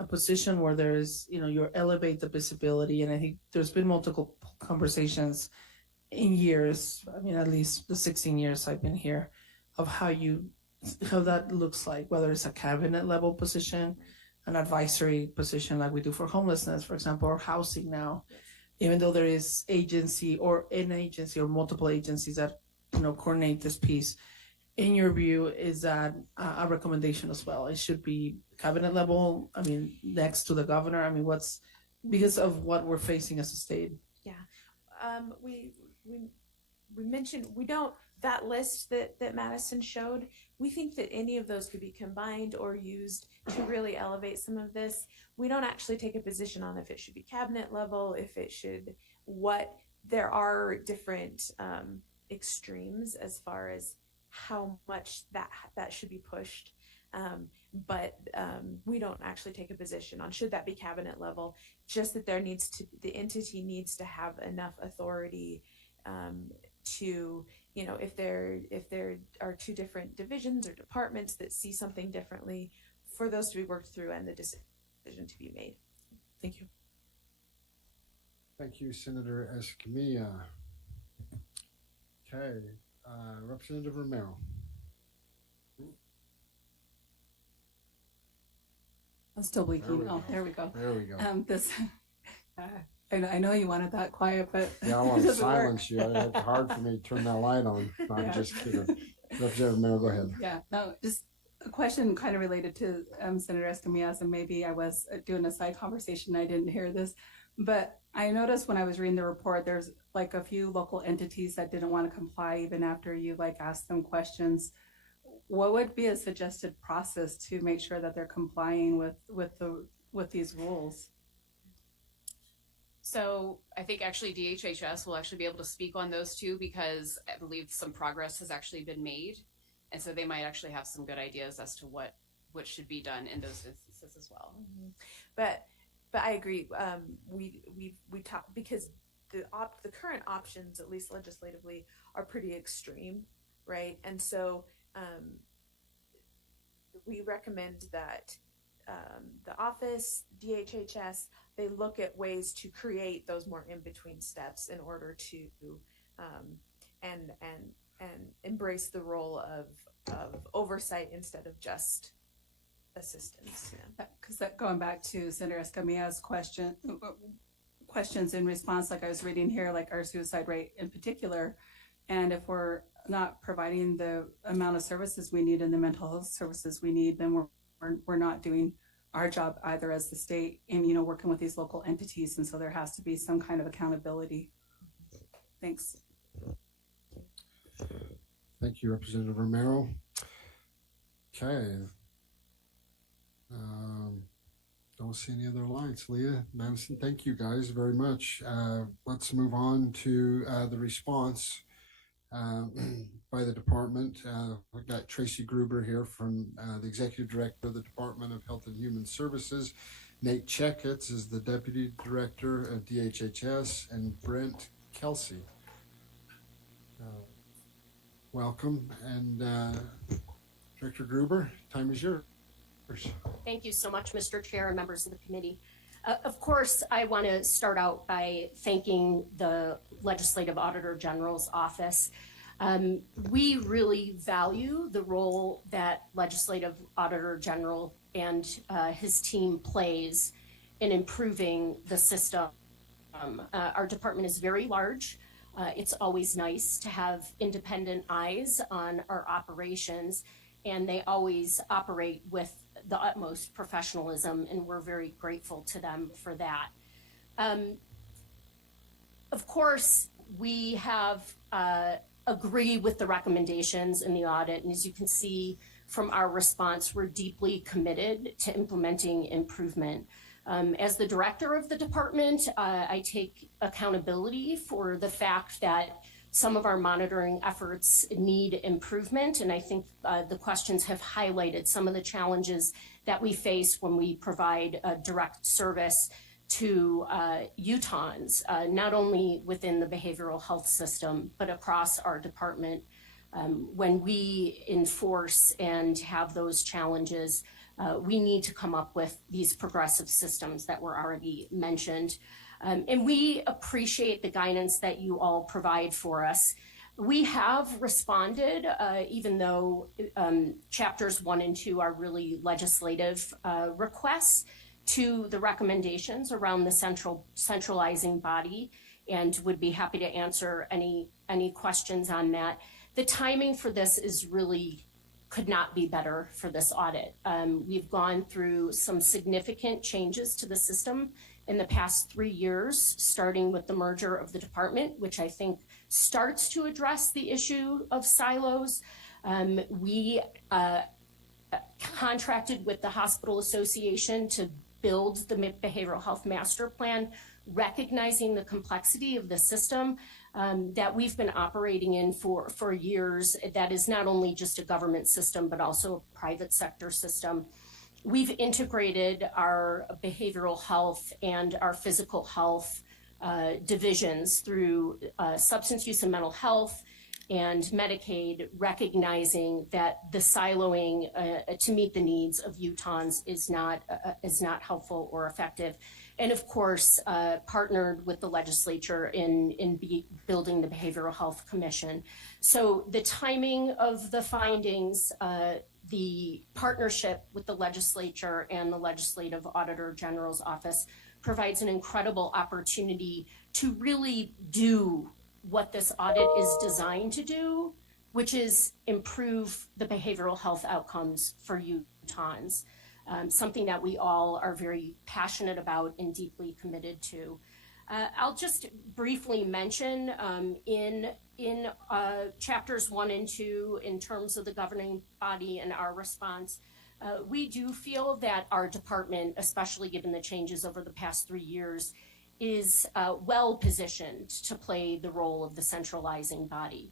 a position where there's, you elevate the visibility, and I think there's been multiple conversations in years, I mean, at least the 16 years I've been here, of how that looks like, whether it's a cabinet level position, an advisory position like we do for homelessness, for example, or housing now, even though there is agency or multiple agencies that, coordinate this piece. In your view, is that a recommendation as well? It should be cabinet level, I mean, next to the governor. I mean, because of what we're facing as a state? Yeah. We mentioned, that list that Madison showed, we think that any of those could be combined or used to really elevate some of this. We don't actually take a position on if it should be cabinet level, there are different extremes as far as how much that should be pushed. But we don't actually take a position on should that be cabinet level, just that the entity needs to have enough authority to, if there are two different divisions or departments that see something differently, for those to be worked through and the decision to be made. Thank you. Thank you, Senator Escamilla. Okay, Representative Romero. I'm still blinking. Oh, there we go. There we go. I know you wanted that quiet, but Yeah, I want it to doesn't work. silence you. It's hard for me to turn that light on. No, I'm Yeah. just kidding. Representative Romero, go ahead. Yeah, no, just a question kind of related to Senator Escamilla's, and maybe I was doing a side conversation, I didn't hear this, but I noticed when I was reading the report, there's like a few local entities that didn't want to comply even after you asked them questions. What would be a suggested process to make sure that they're complying with these rules? So I think actually DHHS will actually be able to speak on those two, because I believe some progress has actually been made. And so they might actually have some good ideas as to what should be done in those instances as well. Mm-hmm. But I agree. We talk, because the current options, at least legislatively, are pretty extreme, right? And so we recommend that the office, DHHS, they look at ways to create those more in-between steps in order to and embrace the role of oversight instead of just assistance. Because going back to Senator Escamilla's questions in response, like I was reading here, like our suicide rate in particular, and if we're not providing the amount of services we need and the mental health services we need, then we're not doing our job either as the state and working with these local entities, and so there has to be some kind of accountability. Thanks. Thank you, Representative Romero. Okay. Don't see any other lights. Leah, Madison, thank you guys very much. Let's move on to the response by the department. We've got Tracy Gruber here from the Executive Director of the Department of Health and Human Services. Nate Checketts is the Deputy Director of DHHS, and Brent Kelsey. Welcome. And Director Gruber, time is yours. Thank you so much, Mr. Chair and members of the committee. Of course, I want to start out by thanking the Legislative Auditor General's Office. We really value the role that Legislative Auditor General and his team plays in improving the system. Our department is very large. It's always nice to have independent eyes on our operations, and they always operate with the utmost professionalism, and we're very grateful to them for that. Of course, we have agree with the recommendations in the audit, and as you can see from our response, we're deeply committed to implementing improvement. As the director of the department, I take accountability for the fact that some of our monitoring efforts need improvement, and I think the questions have highlighted some of the challenges that we face when we provide direct service to Utahns, not only within the behavioral health system, but across our department. When we enforce and have those challenges, we need to come up with these progressive systems that were already mentioned. And we appreciate the guidance that you all provide for us. We have responded, even though chapters 1 and 2 are really legislative requests, to the recommendations around the centralizing body, and would be happy to answer any questions on that. The timing for this is really could not be better for this audit. We've gone through some significant changes to the system in the past 3 years, starting with the merger of the department, which I think starts to address the issue of silos. We contracted with the Hospital Association to build the Behavioral Health Master Plan, recognizing the complexity of the system that we've been operating in for years. That is not only just a government system, but also a private sector system. We've integrated our behavioral health and our physical health divisions through substance use and mental health and Medicaid, recognizing that the siloing to meet the needs of Utahns is not helpful or effective. And of course, partnered with the legislature in building the Behavioral Health Commission. So the timing of the findings, the partnership with the legislature and the Legislative Auditor General's Office provides an incredible opportunity to really do what this audit is designed to do, which is improve the behavioral health outcomes for Utahns, something that we all are very passionate about and deeply committed to. I'll just briefly mention in chapters 1 and 2, in terms of the governing body and our response, we do feel that our department, especially given the changes over the past 3 years, is well positioned to play the role of the centralizing body.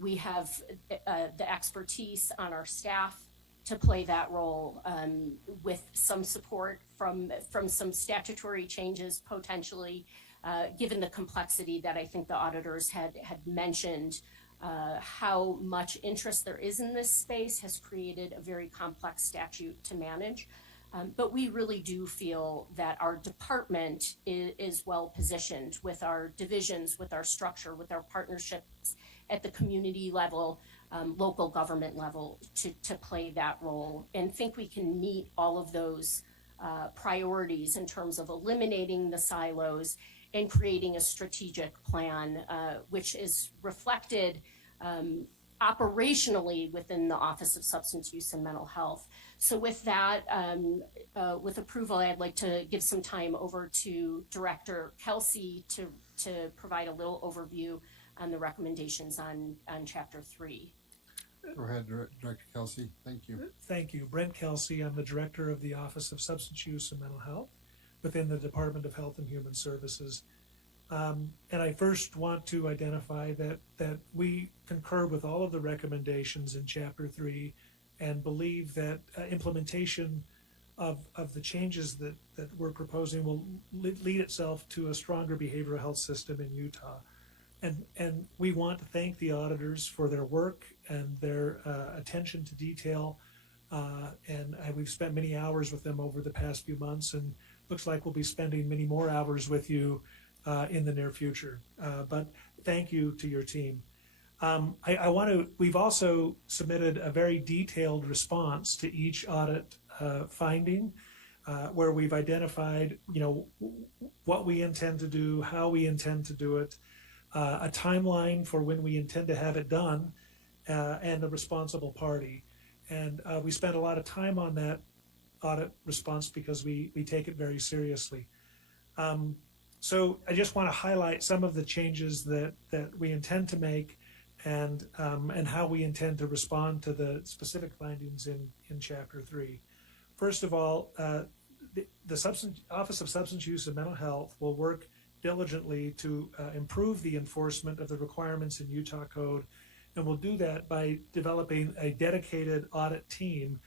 We have the expertise on our staff to play that role, with some support from some statutory changes potentially, given the complexity that I think the auditors had mentioned. How much interest there is in this space has created a very complex statute to manage. But we really do feel that our department is well positioned with our divisions, with our structure, with our partnerships at the community level, local government level to play that role, and think we can meet all of those priorities in terms of eliminating the silos and creating a strategic plan, which is reflected operationally within the Office of Substance Use and Mental Health. So with that, with approval, I'd like to give some time over to Director Kelsey to provide a little overview on the recommendations on Chapter 3. Go ahead, Director Kelsey. Thank you. Thank you. Brent Kelsey. I'm the Director of the Office of Substance Use and Mental Health within the Department of Health and Human Services. And I first want to identify that we concur with all of the recommendations in Chapter 3 and believe that implementation of the changes that we're proposing will lead itself to a stronger behavioral health system in Utah. And we want to thank the auditors for their work and their attention to detail. And we've spent many hours with them over the past few months, and looks like we'll be spending many more hours with you in the near future. But thank you to your team. We've also submitted a very detailed response to each audit finding, where we've identified, what we intend to do, how we intend to do it, a timeline for when we intend to have it done, and the responsible party. And we spent a lot of time on that audit response because we take it very seriously. So I just want to highlight some of the changes that we intend to make and how we intend to respond to the specific findings in Chapter 3. First of all, the Office of Substance Use and Mental Health will work diligently to improve the enforcement of the requirements in Utah Code, and we'll do that by developing a dedicated audit team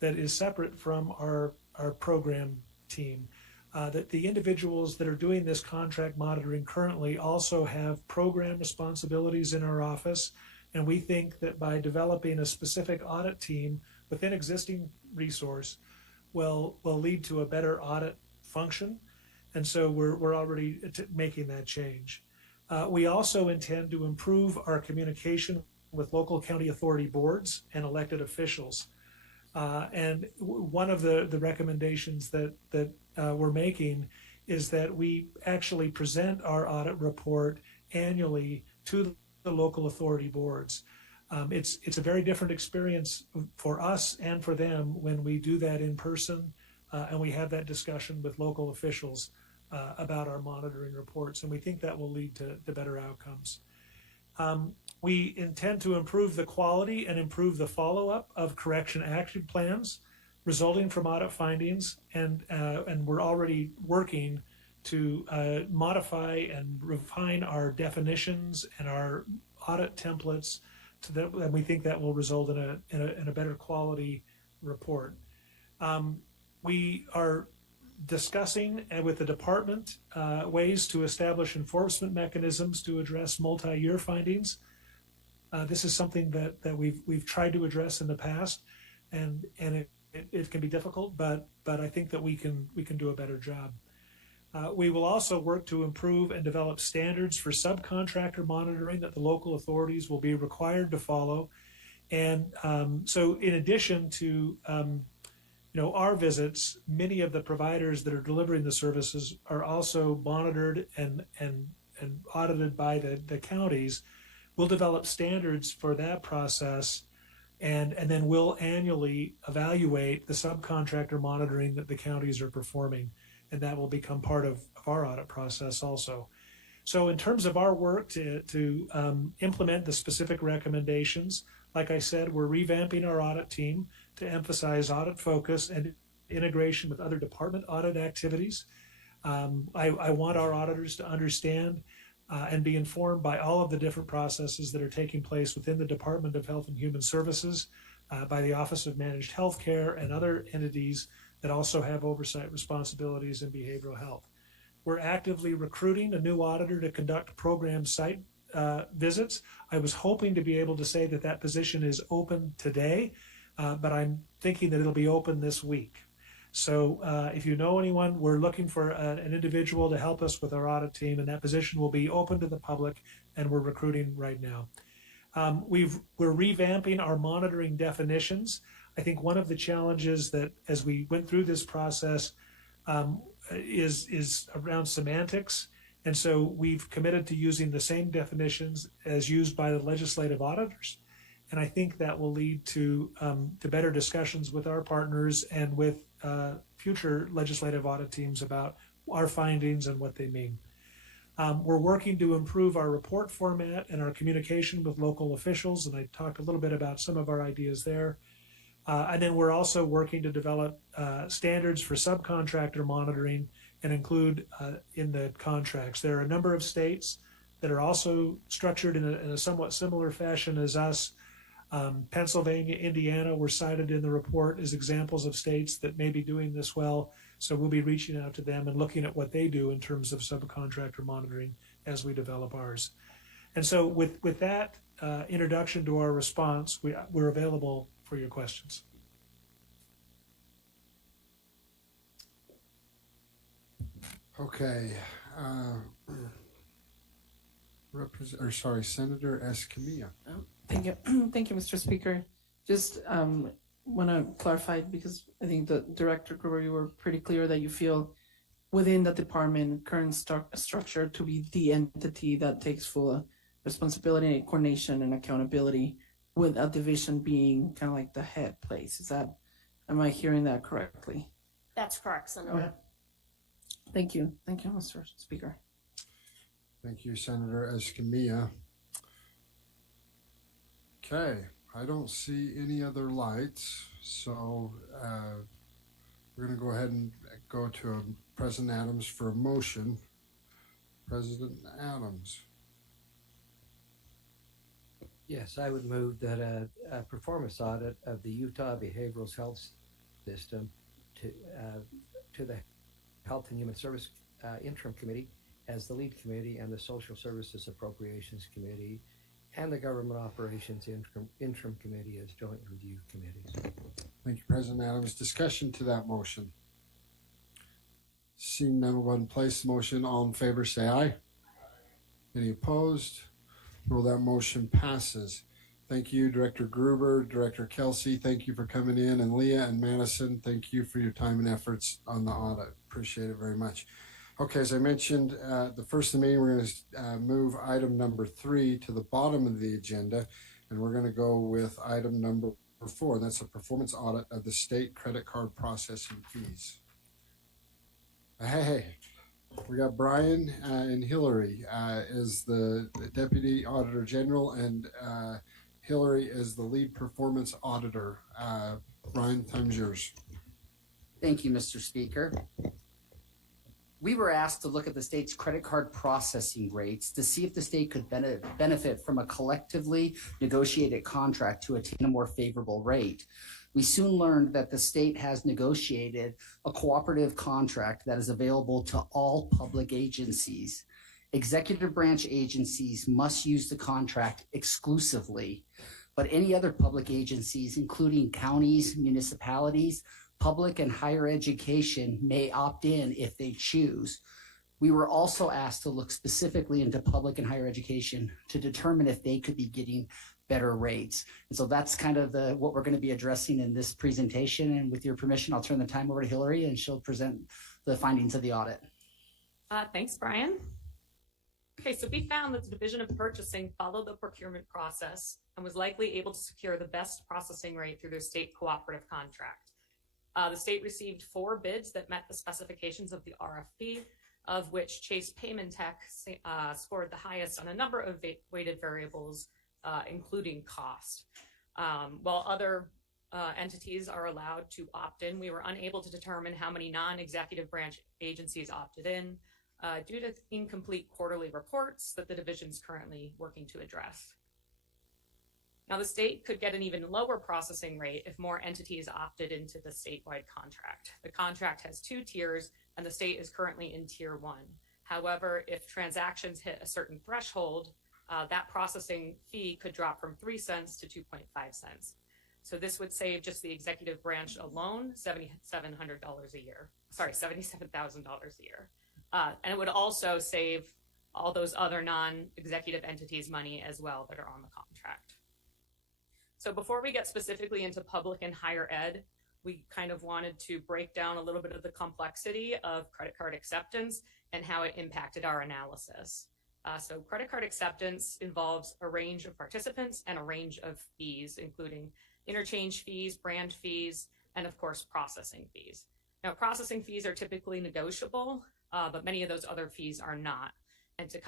that is separate from our program team. That the individuals that are doing this contract monitoring currently also have program responsibilities in our office, and we think that by developing a specific audit team within existing resource will lead to a better audit function. And so we're already making that change. We also intend to improve our communication with local county authority boards and elected officials. And one of the recommendations that we're making is that we actually present our audit report annually to the local authority boards. It's a very different experience for us and for them when we do that in person, and we have that discussion with local officials about our monitoring reports, and we think that will lead to better outcomes. We intend to improve the quality and improve the follow-up of correction action plans resulting from audit findings, and we're already working to modify and refine our definitions and our audit templates, and we think that will result in a better quality report. We are discussing with the department ways to establish enforcement mechanisms to address multi-year findings. This is something that we've tried to address in the past, and it can be difficult, but I think that we can do a better job. We will also work to improve and develop standards for subcontractor monitoring that the local authorities will be required to follow. And so in addition to our visits, many of the providers that are delivering the services are also monitored and audited by the counties. We'll develop standards for that process, and then we'll annually evaluate the subcontractor monitoring that the counties are performing, and that will become part of our audit process also. So in terms of our work to implement the specific recommendations, like I said, we're revamping our audit team to emphasize audit focus and integration with other department audit activities. I want our auditors to understand and be informed by all of the different processes that are taking place within the Department of Health and Human Services, by the Office of Managed Healthcare and other entities that also have oversight responsibilities in behavioral health. We're actively recruiting a new auditor to conduct program site visits. I was hoping to be able to say that position is open today, but I'm thinking that it'll be open this week. So if you know anyone, we're looking for an individual to help us with our audit team, and that position will be open to the public, and we're recruiting right now. We're revamping our monitoring definitions. I think one of the challenges that, as we went through this process, is around semantics. And so we've committed to using the same definitions as used by the legislative auditors. And I think that will lead to better discussions with our partners and with future legislative audit teams about our findings and what they mean. We're working to improve our report format and our communication with local officials, and I talked a little bit about some of our ideas there. And then we're also working to develop standards for subcontractor monitoring and include in the contracts. There are a number of states that are also structured in a somewhat similar fashion as us. Pennsylvania, Indiana were cited in the report as examples of states that may be doing this well. So we'll be reaching out to them and looking at what they do in terms of subcontractor monitoring as we develop ours. And so with that introduction to our response, we're available for your questions. Okay. Senator Escamilla. Thank you. Thank you, Mr. Speaker. Just want to clarify, because I think the Director Gruber, you were pretty clear that you feel within the department current structure to be the entity that takes full responsibility, coordination, and accountability, with a division being kind of like the head place. Am I hearing that correctly? That's correct, Senator. Okay. Thank you. Thank you, Mr. Speaker. Thank you, Senator Escamilla. Okay, I don't see any other lights, so we're going to go ahead and go to President Adams for a motion. President Adams. Yes, I would move that a performance audit of the Utah Behavioral Health System to the Health and Human Service Interim Committee as the lead committee, and the Social Services Appropriations Committee and the Government Operations Interim Committee as joint review committees. Thank you, President Adams. Discussion to that motion. Seeing no one place the motion, all in favor say aye. Any opposed? Well, that motion passes. Thank you, Director Gruber, Director Kelsey. Thank you for coming in, and Leah and Madison, thank you for your time and efforts on the audit. Appreciate it very much. Okay, as I mentioned, the first of the meeting, we're going to move item number 3 to the bottom of the agenda, and we're going to go with item number 4, and that's a performance audit of the state credit card processing fees. Hey, we got Brian and Hillary as the Deputy Auditor General, and Hillary is the lead performance auditor. Brian, time's yours. Thank you, Mr. Speaker. We were asked to look at the state's credit card processing rates to see if the state could benefit from a collectively negotiated contract to attain a more favorable rate. We soon learned that the state has negotiated a cooperative contract that is available to all public agencies. Executive branch agencies must use the contract exclusively, but any other public agencies, including counties, municipalities, public and higher education, may opt in if they choose. We were also asked to look specifically into public and higher education to determine if they could be getting better rates. And so that's kind of what we're going to be addressing in this presentation. And with your permission, I'll turn the time over to Hillary, and she'll present the findings of the audit. Thanks, Brian. Okay, so we found that the Division of Purchasing followed the procurement process and was likely able to secure the best processing rate through their state cooperative contract. The state received 4 bids that met the specifications of the RFP, of which Chase Payment Tech scored the highest on a number of weighted variables, including cost. While other entities are allowed to opt in, we were unable to determine how many non-executive branch agencies opted in due to incomplete quarterly reports that the division is currently working to address. Now, the state could get an even lower processing rate if more entities opted into the statewide contract. The contract has 2 tiers, and the state is currently in tier 1. However, if transactions hit a certain threshold, that processing fee could drop from 3 cents to 2.5 cents. So this would save just the executive branch alone $7,700 a year. Sorry, $77,000 a year. And it would also save all those other non-executive entities money as well that are on the contract. So before we get specifically into public and higher ed, we kind of wanted to break down a little bit of the complexity of credit card acceptance and how it impacted our analysis. So credit card acceptance involves a range of participants and a range of fees, including interchange fees, brand fees, and of course, processing fees. Now, processing fees are typically negotiable, but many of those other fees are not. And to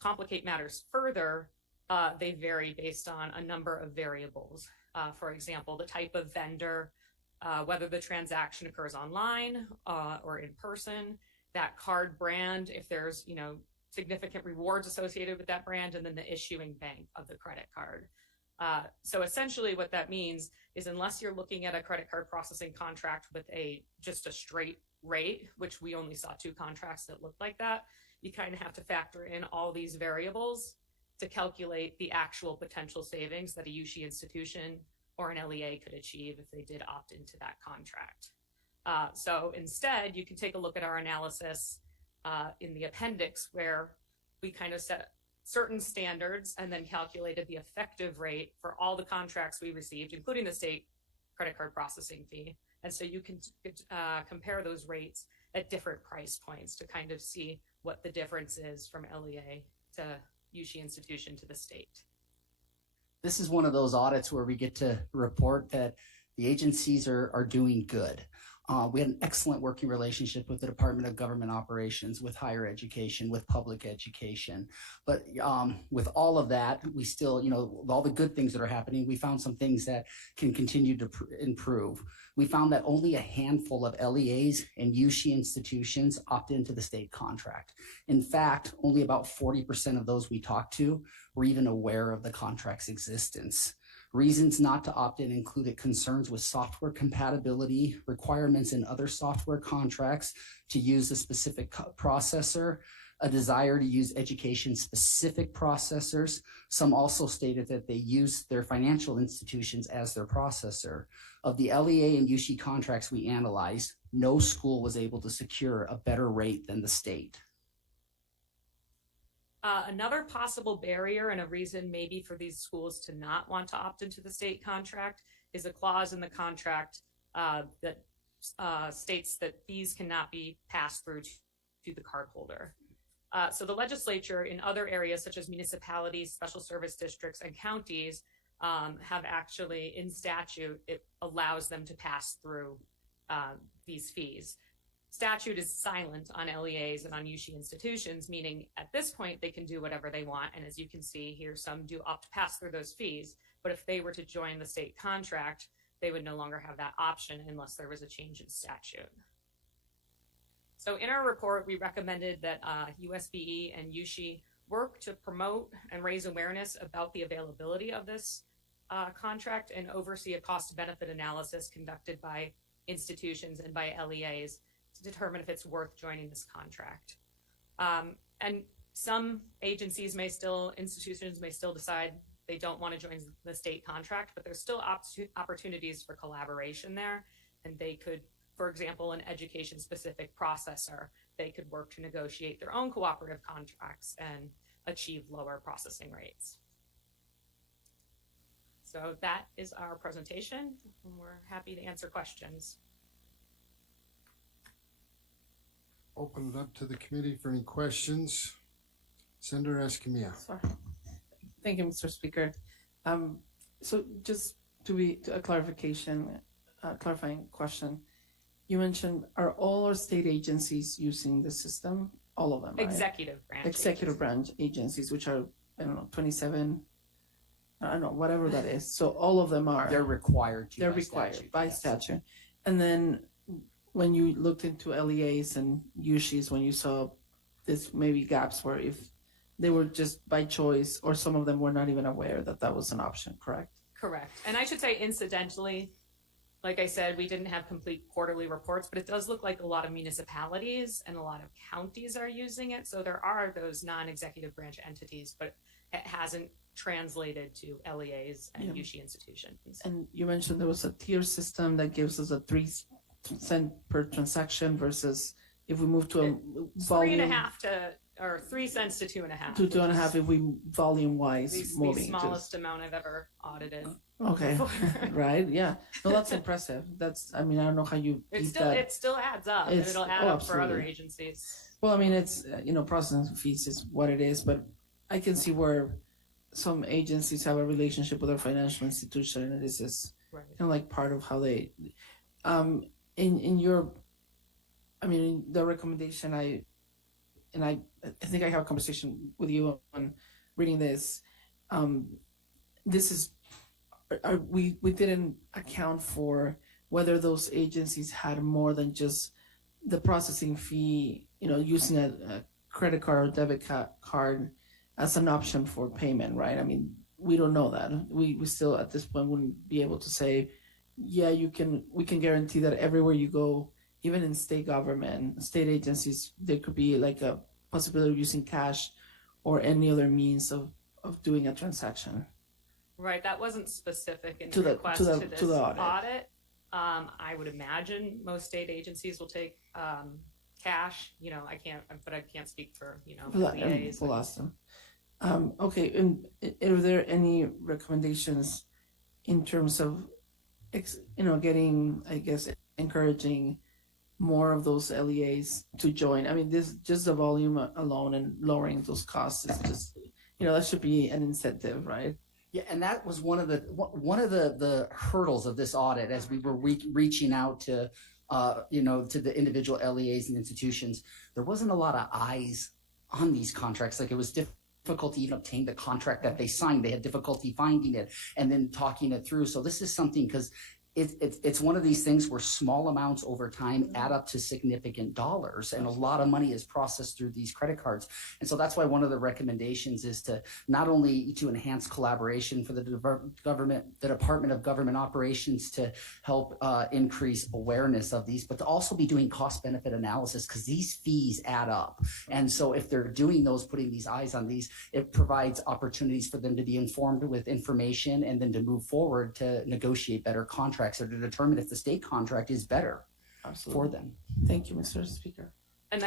complicate matters further, they vary based on a number of variables. For example, the type of vendor, whether the transaction occurs online or in person, that card brand, if there's, significant rewards associated with that brand, and then the issuing bank of the credit card. So essentially what that means is unless you're looking at a credit card processing contract with just a straight rate, which we only saw 2 contracts that looked like that, you kind of have to factor in all these variables to calculate the actual potential savings that a USHE institution or an LEA could achieve if they did opt into that contract. So instead, you can take a look at our analysis in the appendix, where we kind of set certain standards and then calculated the effective rate for all the contracts we received, including the state credit card processing fee. And so you can compare those rates at different price points to kind of see what the difference is from LEA to USHE institution to the state. This is one of those audits where we get to report that the agencies are doing good. We had an excellent working relationship with the Department of Government Operations, with higher education, with public education. But with all of that, we still, with all the good things that are happening, we found some things that can continue to improve. We found that only a handful of LEAs and USHE institutions opt into the state contract. In fact, only about 40% of those we talked to were even aware of the contract's existence. Reasons not to opt in included concerns with software compatibility, requirements in other software contracts to use a specific processor, a desire to use education-specific processors. Some also stated that they use their financial institutions as their processor. Of the LEA and USHE contracts we analyzed, no school was able to secure a better rate than the state. Another possible barrier and a reason maybe for these schools to not want to opt into the state contract is a clause in the contract that states that fees cannot be passed through to the cardholder. So the legislature in other areas such as municipalities, special service districts, and counties have actually, in statute, it allows them to pass through these fees. Statute is silent on LEAs and on USHE institutions, meaning at this point they can do whatever they want. And as you can see here, some do opt to pass through those fees. But if they were to join the state contract, they would no longer have that option unless there was a change in statute. So in our report, we recommended that USBE and USHE work to promote and raise awareness about the availability of this contract and oversee a cost-benefit analysis conducted by institutions and by LEAs to determine if it's worth joining this contract. And some institutions may still decide they don't want to join the state contract, but there's still opportunities for collaboration there. And they could, for example, an education-specific processor, they could work to negotiate their own cooperative contracts and achieve lower processing rates. So that is our presentation, and we're happy to answer questions. Open it up to the committee for any questions. Senator Escamilla. Sorry. Thank you, Mr. Speaker. So just to a clarifying question. You mentioned, are all our state agencies using the system? All of them, right? Executive branch agencies, which are, 27, I don't know, whatever that is. So all of them are. They're required to. They're required by statute. And then when you looked into LEAs and USHEs, when you saw this maybe gaps where if they were just by choice, or some of them were not even aware that that was an option, correct? Correct. And I should say incidentally, like I said, we didn't have complete quarterly reports, but it does look like a lot of municipalities and a lot of counties are using it. So there are those non-executive branch entities, but it hasn't translated to LEAs and USHE institutions. And you mentioned there was a tier system that gives us a 3 cent per transaction versus if we move to a volume. 3 cents to 2.5. To 2.5 if we volume wise The smallest amount I've ever audited. Okay, right? Yeah. No, that's impressive. I don't know how you. It still adds up, and it'll add up for other agencies. Well, it's processing fees is what it is, but I can see where some agencies have a relationship with their financial institution, and this is kind of like part of how they. In the recommendation, and I think I have a conversation with you on reading this. This is, we didn't account for whether those agencies had more than just the processing fee, using a credit card or debit card as an option for payment, right? I mean, we don't know that. We still at this point wouldn't be able to say, yeah, we can guarantee that everywhere you go, even in state government, state agencies, there could be like a possibility of using cash or any other means of doing a transaction. Right, that wasn't specific in To the the- request to to the- this to the audit. audit. I would imagine most state agencies will take cash. I can't speak for LEAs. We'll ask them. Okay, and are there any recommendations in terms of, getting, I guess, encouraging more of those LEAs to join? I mean, this just the volume alone and lowering those costs is just, that should be an incentive, right? Yeah, and that was one of the hurdles of this audit as we were reaching out to to the individual LEAs and institutions. There wasn't a lot of eyes on these contracts. Like, it was difficult to even obtain the contract that they signed. They had difficulty finding it and then talking it through. So this is something, because it's one of these things where small amounts over time add up to significant dollars, and a lot of money is processed through these credit cards. And so that's why one of the recommendations is to not only to enhance collaboration for the Department of Government Operations to help increase awareness of these, but to also be doing cost benefit analysis, because these fees add up. And so if they're doing those, putting these eyes on these, it provides opportunities for them to be informed with information and then to move forward to negotiate better contracts, or to determine if the state contract is better for them. Thank you, Mr. Speaker. And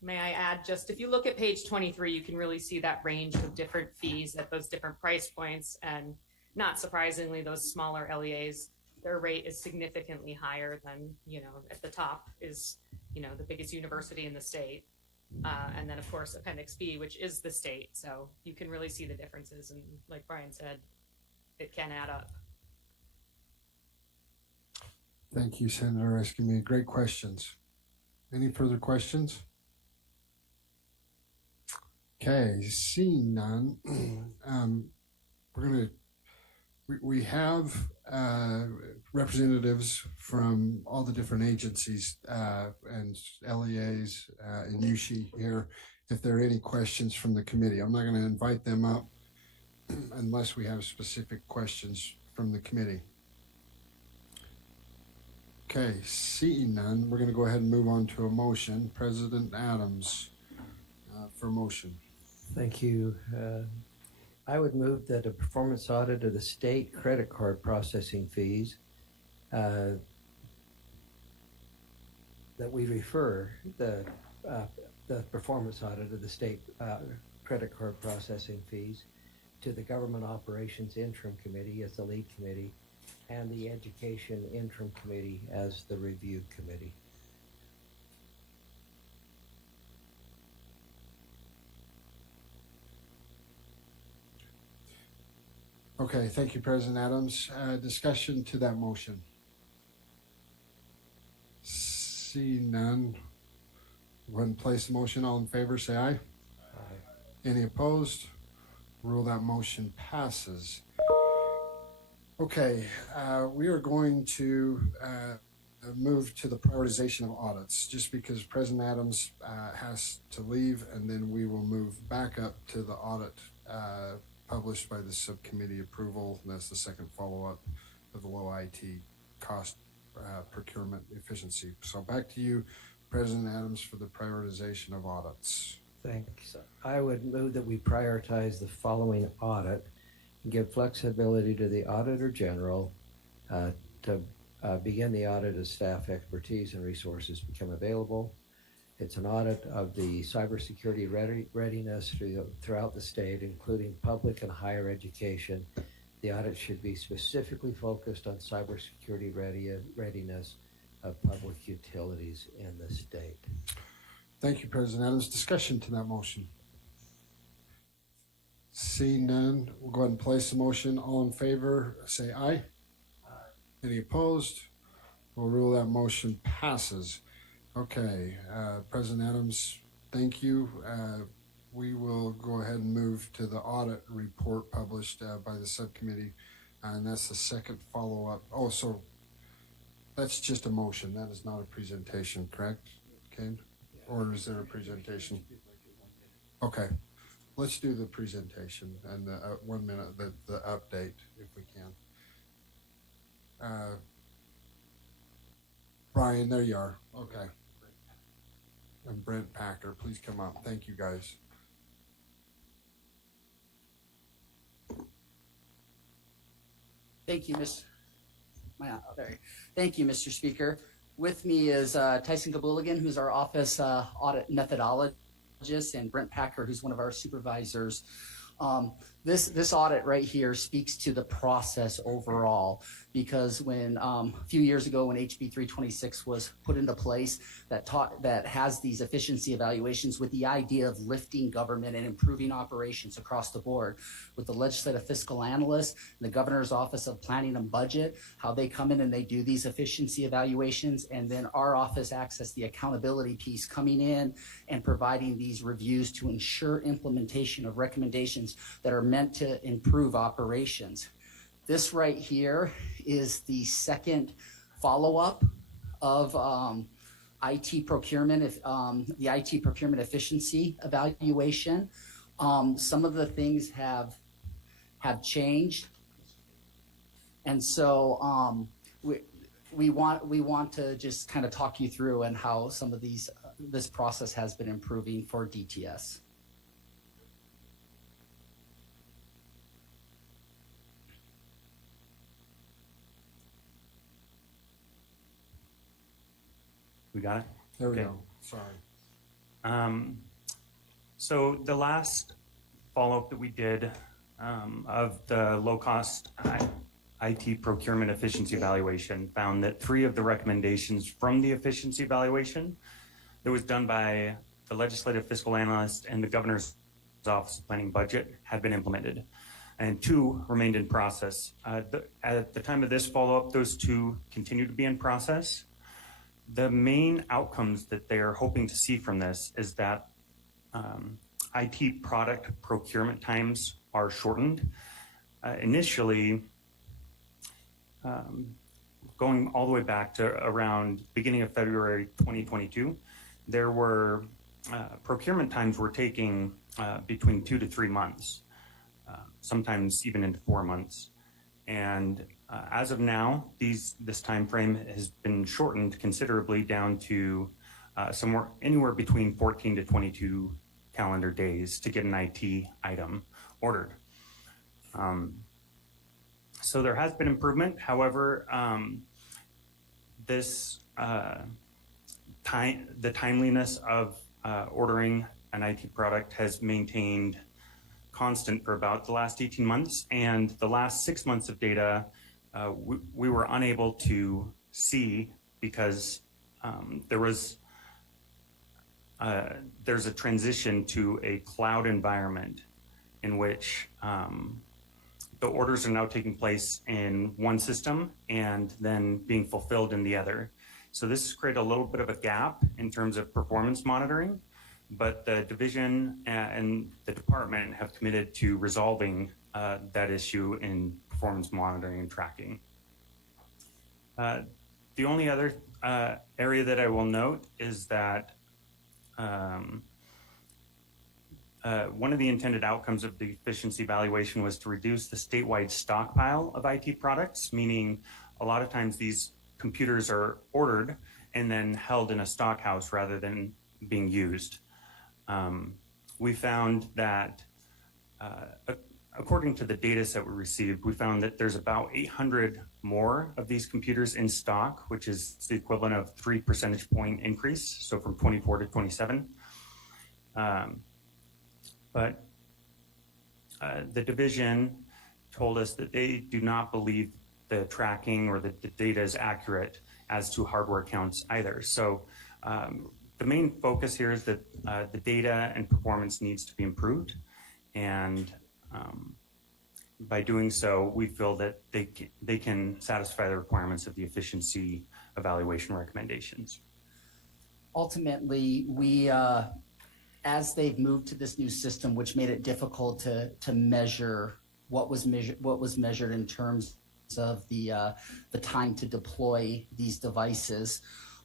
may I add, just if you look at page 23, you can really see that range of different fees at those different price points. And not surprisingly, those smaller LEAs, their rate is significantly higher than, at the top is, the biggest university in the state. And then, of course, Appendix B, which is the state. So you can really see the differences. And like Brian said, it can add up. Thank you, Senator Escamilla. Great questions. Any further questions? Okay, seeing none, we have representatives from all the different agencies and LEAs and USHE here. If there are any questions from the committee, I'm not going to invite them up unless we have specific questions from the committee. Okay, seeing none, we're going to go ahead and move on to a motion. President Adams, for motion. Thank you. I would move that a performance audit of the state credit card processing fees, that we refer the performance audit of the state credit card processing fees to the Government Operations Interim Committee as the lead committee, and the Education Interim Committee as the review committee. Okay, thank you, President Adams. Discussion to that motion. Seeing none, go ahead and place the motion. All in favor, say aye. Aye. Any opposed? Rule that motion passes. Okay, we are going to move to the prioritization of audits, just because President Adams has to leave, and then we will move back up to the audit published by the subcommittee approval. And that's the second follow-up of the low IT cost procurement efficiency. So back to you, President Adams, for the prioritization of audits. Thanks. I would move that we prioritize the following audit, give flexibility to the Auditor General to begin the audit as staff expertise and resources become available. It's an audit of the cybersecurity readiness throughout the state, including public and higher education. The audit should be specifically focused on cybersecurity readiness of public utilities in the state. Thank you, President Adams. Discussion to that motion. Seeing none, we'll go ahead and place the motion. All in favor, say aye. Aye. Any opposed? We'll rule that motion passes. Okay, President Adams, Thank you. We will go ahead and move to the audit report published by the subcommittee. And that's the second follow-up. Oh, so that's just a motion. That is not a presentation, correct, Kane? Or is there a presentation? Okay. Let's do the presentation and the 1 minute, the update, if we can. Brian, there you are. Okay. And Brent Packer, please come up. Thank you, guys. Thank you, Thank you, Mr. Speaker. With me is Tyson Gabuligan, who's our office audit methodologist, and Brent Packer, who's one of our supervisors. This audit right here speaks to the process overall, because when a few years ago when HB 326 was put into place, that has these efficiency evaluations with the idea of lifting government and improving operations across the board, with the legislative fiscal analyst and the governor's office of planning and budget, how they come in and they do these efficiency evaluations, and then our office acts as the accountability piece, coming in and providing these reviews to ensure implementation of recommendations that are meant to improve operations. This right here is the second follow-up of IT procurement, the IT procurement efficiency evaluation. Some of the things have changed, and so we want to just kind of talk you through and how some of this process has been improving for DTS. We got it? There we Okay. go. Sorry. So the last follow-up that we did of the low-cost IT procurement efficiency evaluation found that 3 of the recommendations from the efficiency evaluation that was done by the legislative fiscal analyst and the governor's office of planning budget had been implemented, and 2 remained in process. At the time of this follow-up, those 2 continue to be in process. The main outcomes that they are hoping to see from this is that IT product procurement times are shortened. Initially, going all the way back to around beginning of February 2022, there were procurement times were taking between 2 to 3 months, sometimes even into 4 months. And as of now, this time frame has been shortened considerably down to anywhere between 14 to 22 calendar days to get an IT item ordered. So there has been improvement. However, the timeliness of ordering an IT product has maintained constant for about the last 18 months, and the last 6 months of data we were unable to see because there's a transition to a cloud environment in which the orders are now taking place in one system and then being fulfilled in the other. So this has created a little bit of a gap in terms of performance monitoring, but the division and the department have committed to resolving that issue in performance monitoring and tracking. The only other area that I will note is that one of the intended outcomes of the efficiency evaluation was to reduce the statewide stockpile of IT products, meaning a lot of times these computers are ordered and then held in a stock house rather than being used. We found that according to the data set we received, we found that there's about 800 more of these computers in stock, which is the equivalent of 3 percentage point increase, so from 24 to 27. But the division told us that they do not believe the tracking or the data is accurate as to hardware counts either. So the main focus here is that the data and performance needs to be improved, and by doing so, we feel that they can satisfy the requirements of the efficiency evaluation recommendations. Ultimately, as they've moved to this new system, which made it difficult to measure what was measured in terms of the time to deploy these devices.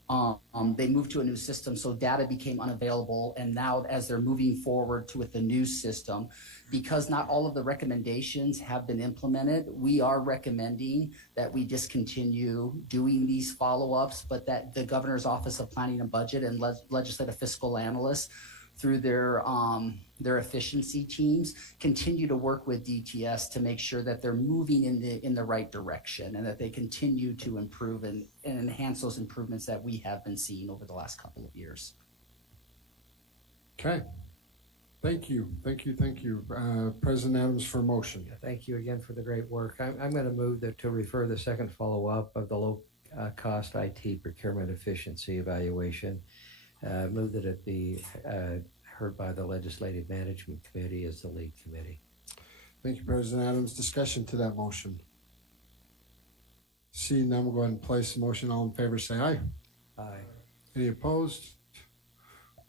They moved to a new system, so data became unavailable. And now, as they're moving forward with the new system, because not all of the recommendations have been implemented, we are recommending that we discontinue doing these follow-ups, but that the Governor's Office of Planning and Budget and legislative fiscal analysts, through their efficiency teams, continue to work with DTS to make sure that they're moving in the right direction and that they continue to improve and enhance those improvements that we have been seeing over the last couple of years. Okay. Thank you. President Adams for motion. Yeah, thank you again for the great work. I'm going to move to refer the second follow-up of the low cost IT procurement efficiency evaluation. Move that it be heard by the Legislative Management Committee as the lead committee. Thank you, President Adams. Discussion to that motion. Seeing none, we'll go ahead and place the motion. All in favor, say aye. Aye. Any opposed?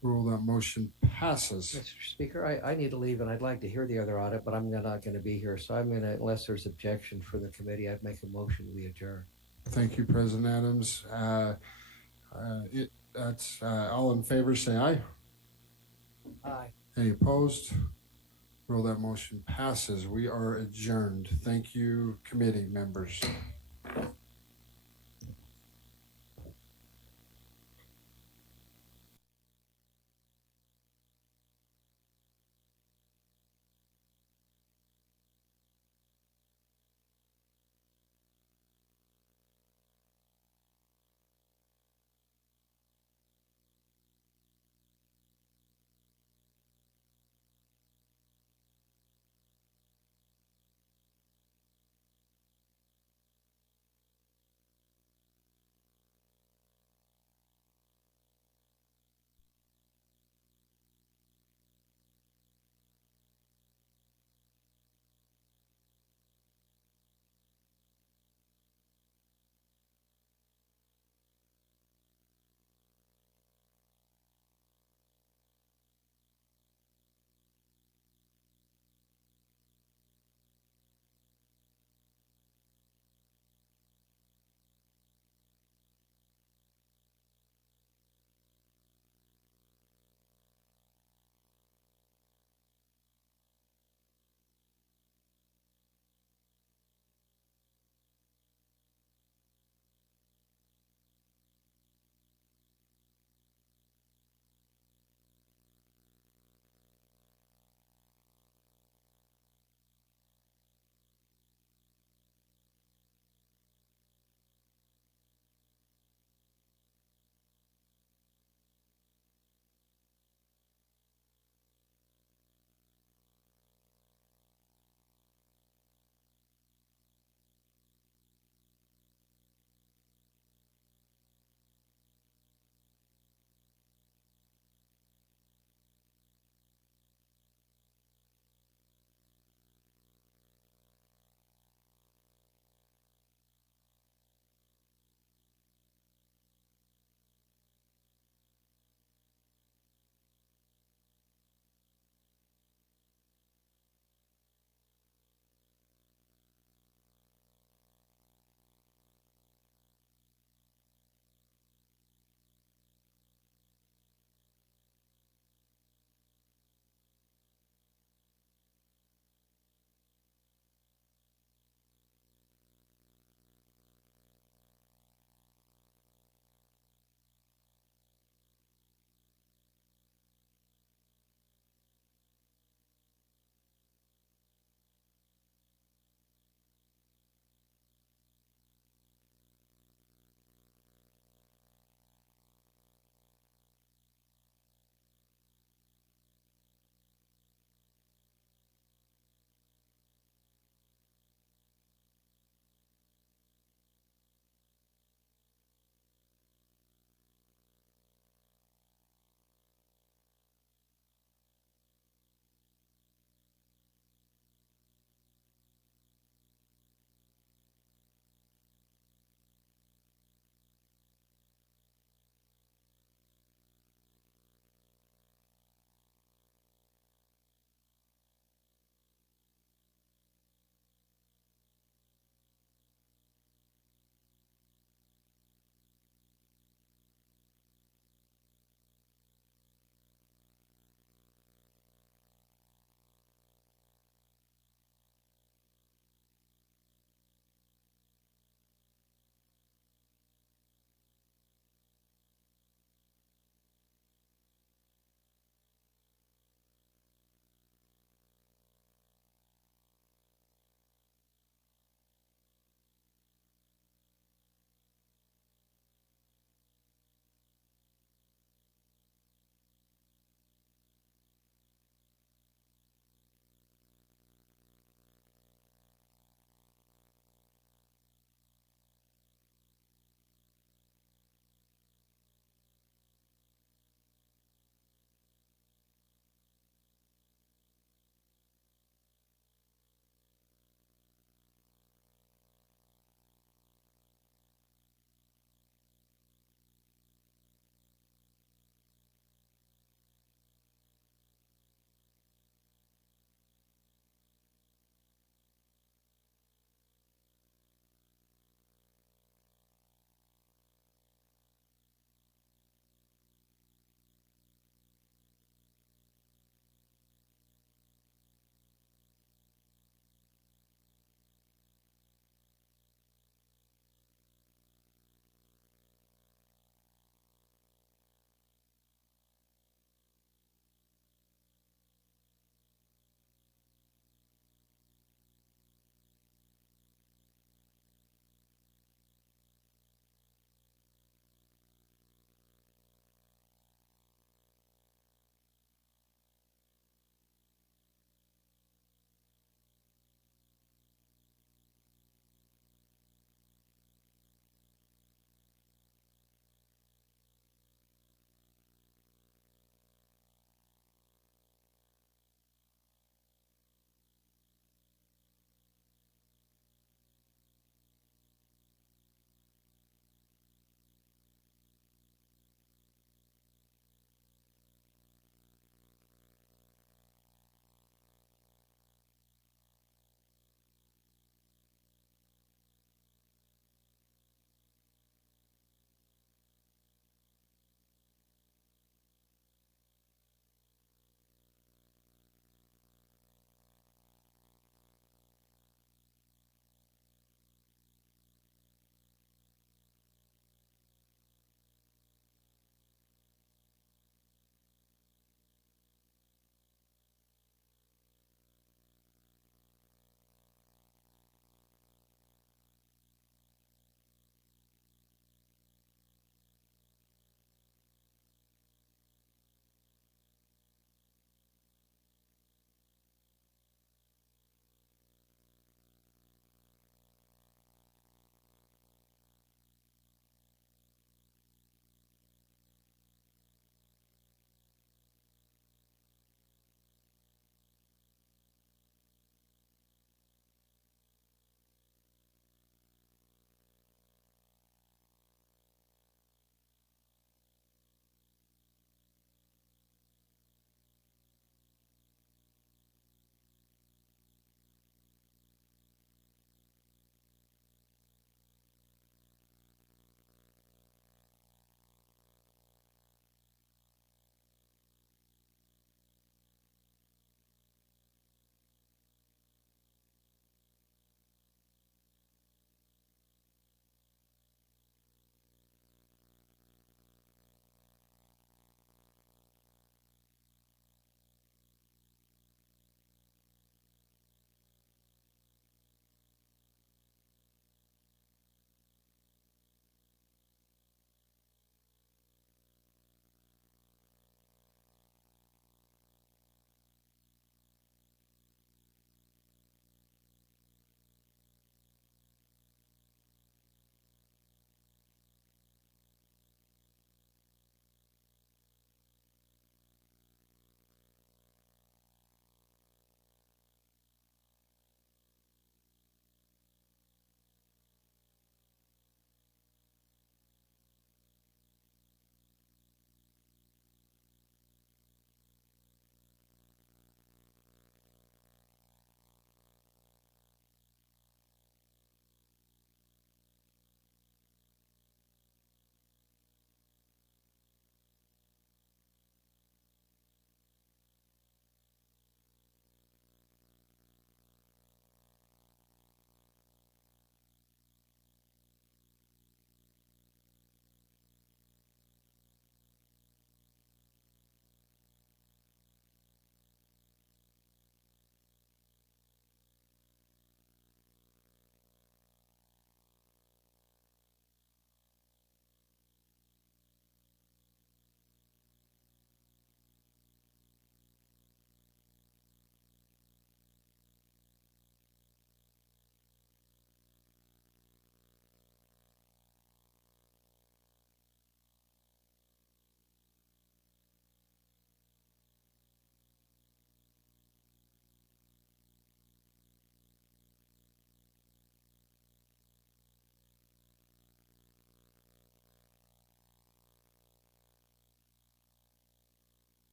Rule that motion passes. Mr. Speaker, I need to leave and I'd like to hear the other audit, but I'm not going to be here. So I'm going to, unless there's objection for the committee, I'd make a motion we adjourn. Thank you, President Adams. All in favor, say aye. Aye. Any opposed? Rule that motion passes. We are adjourned. Thank you, committee members.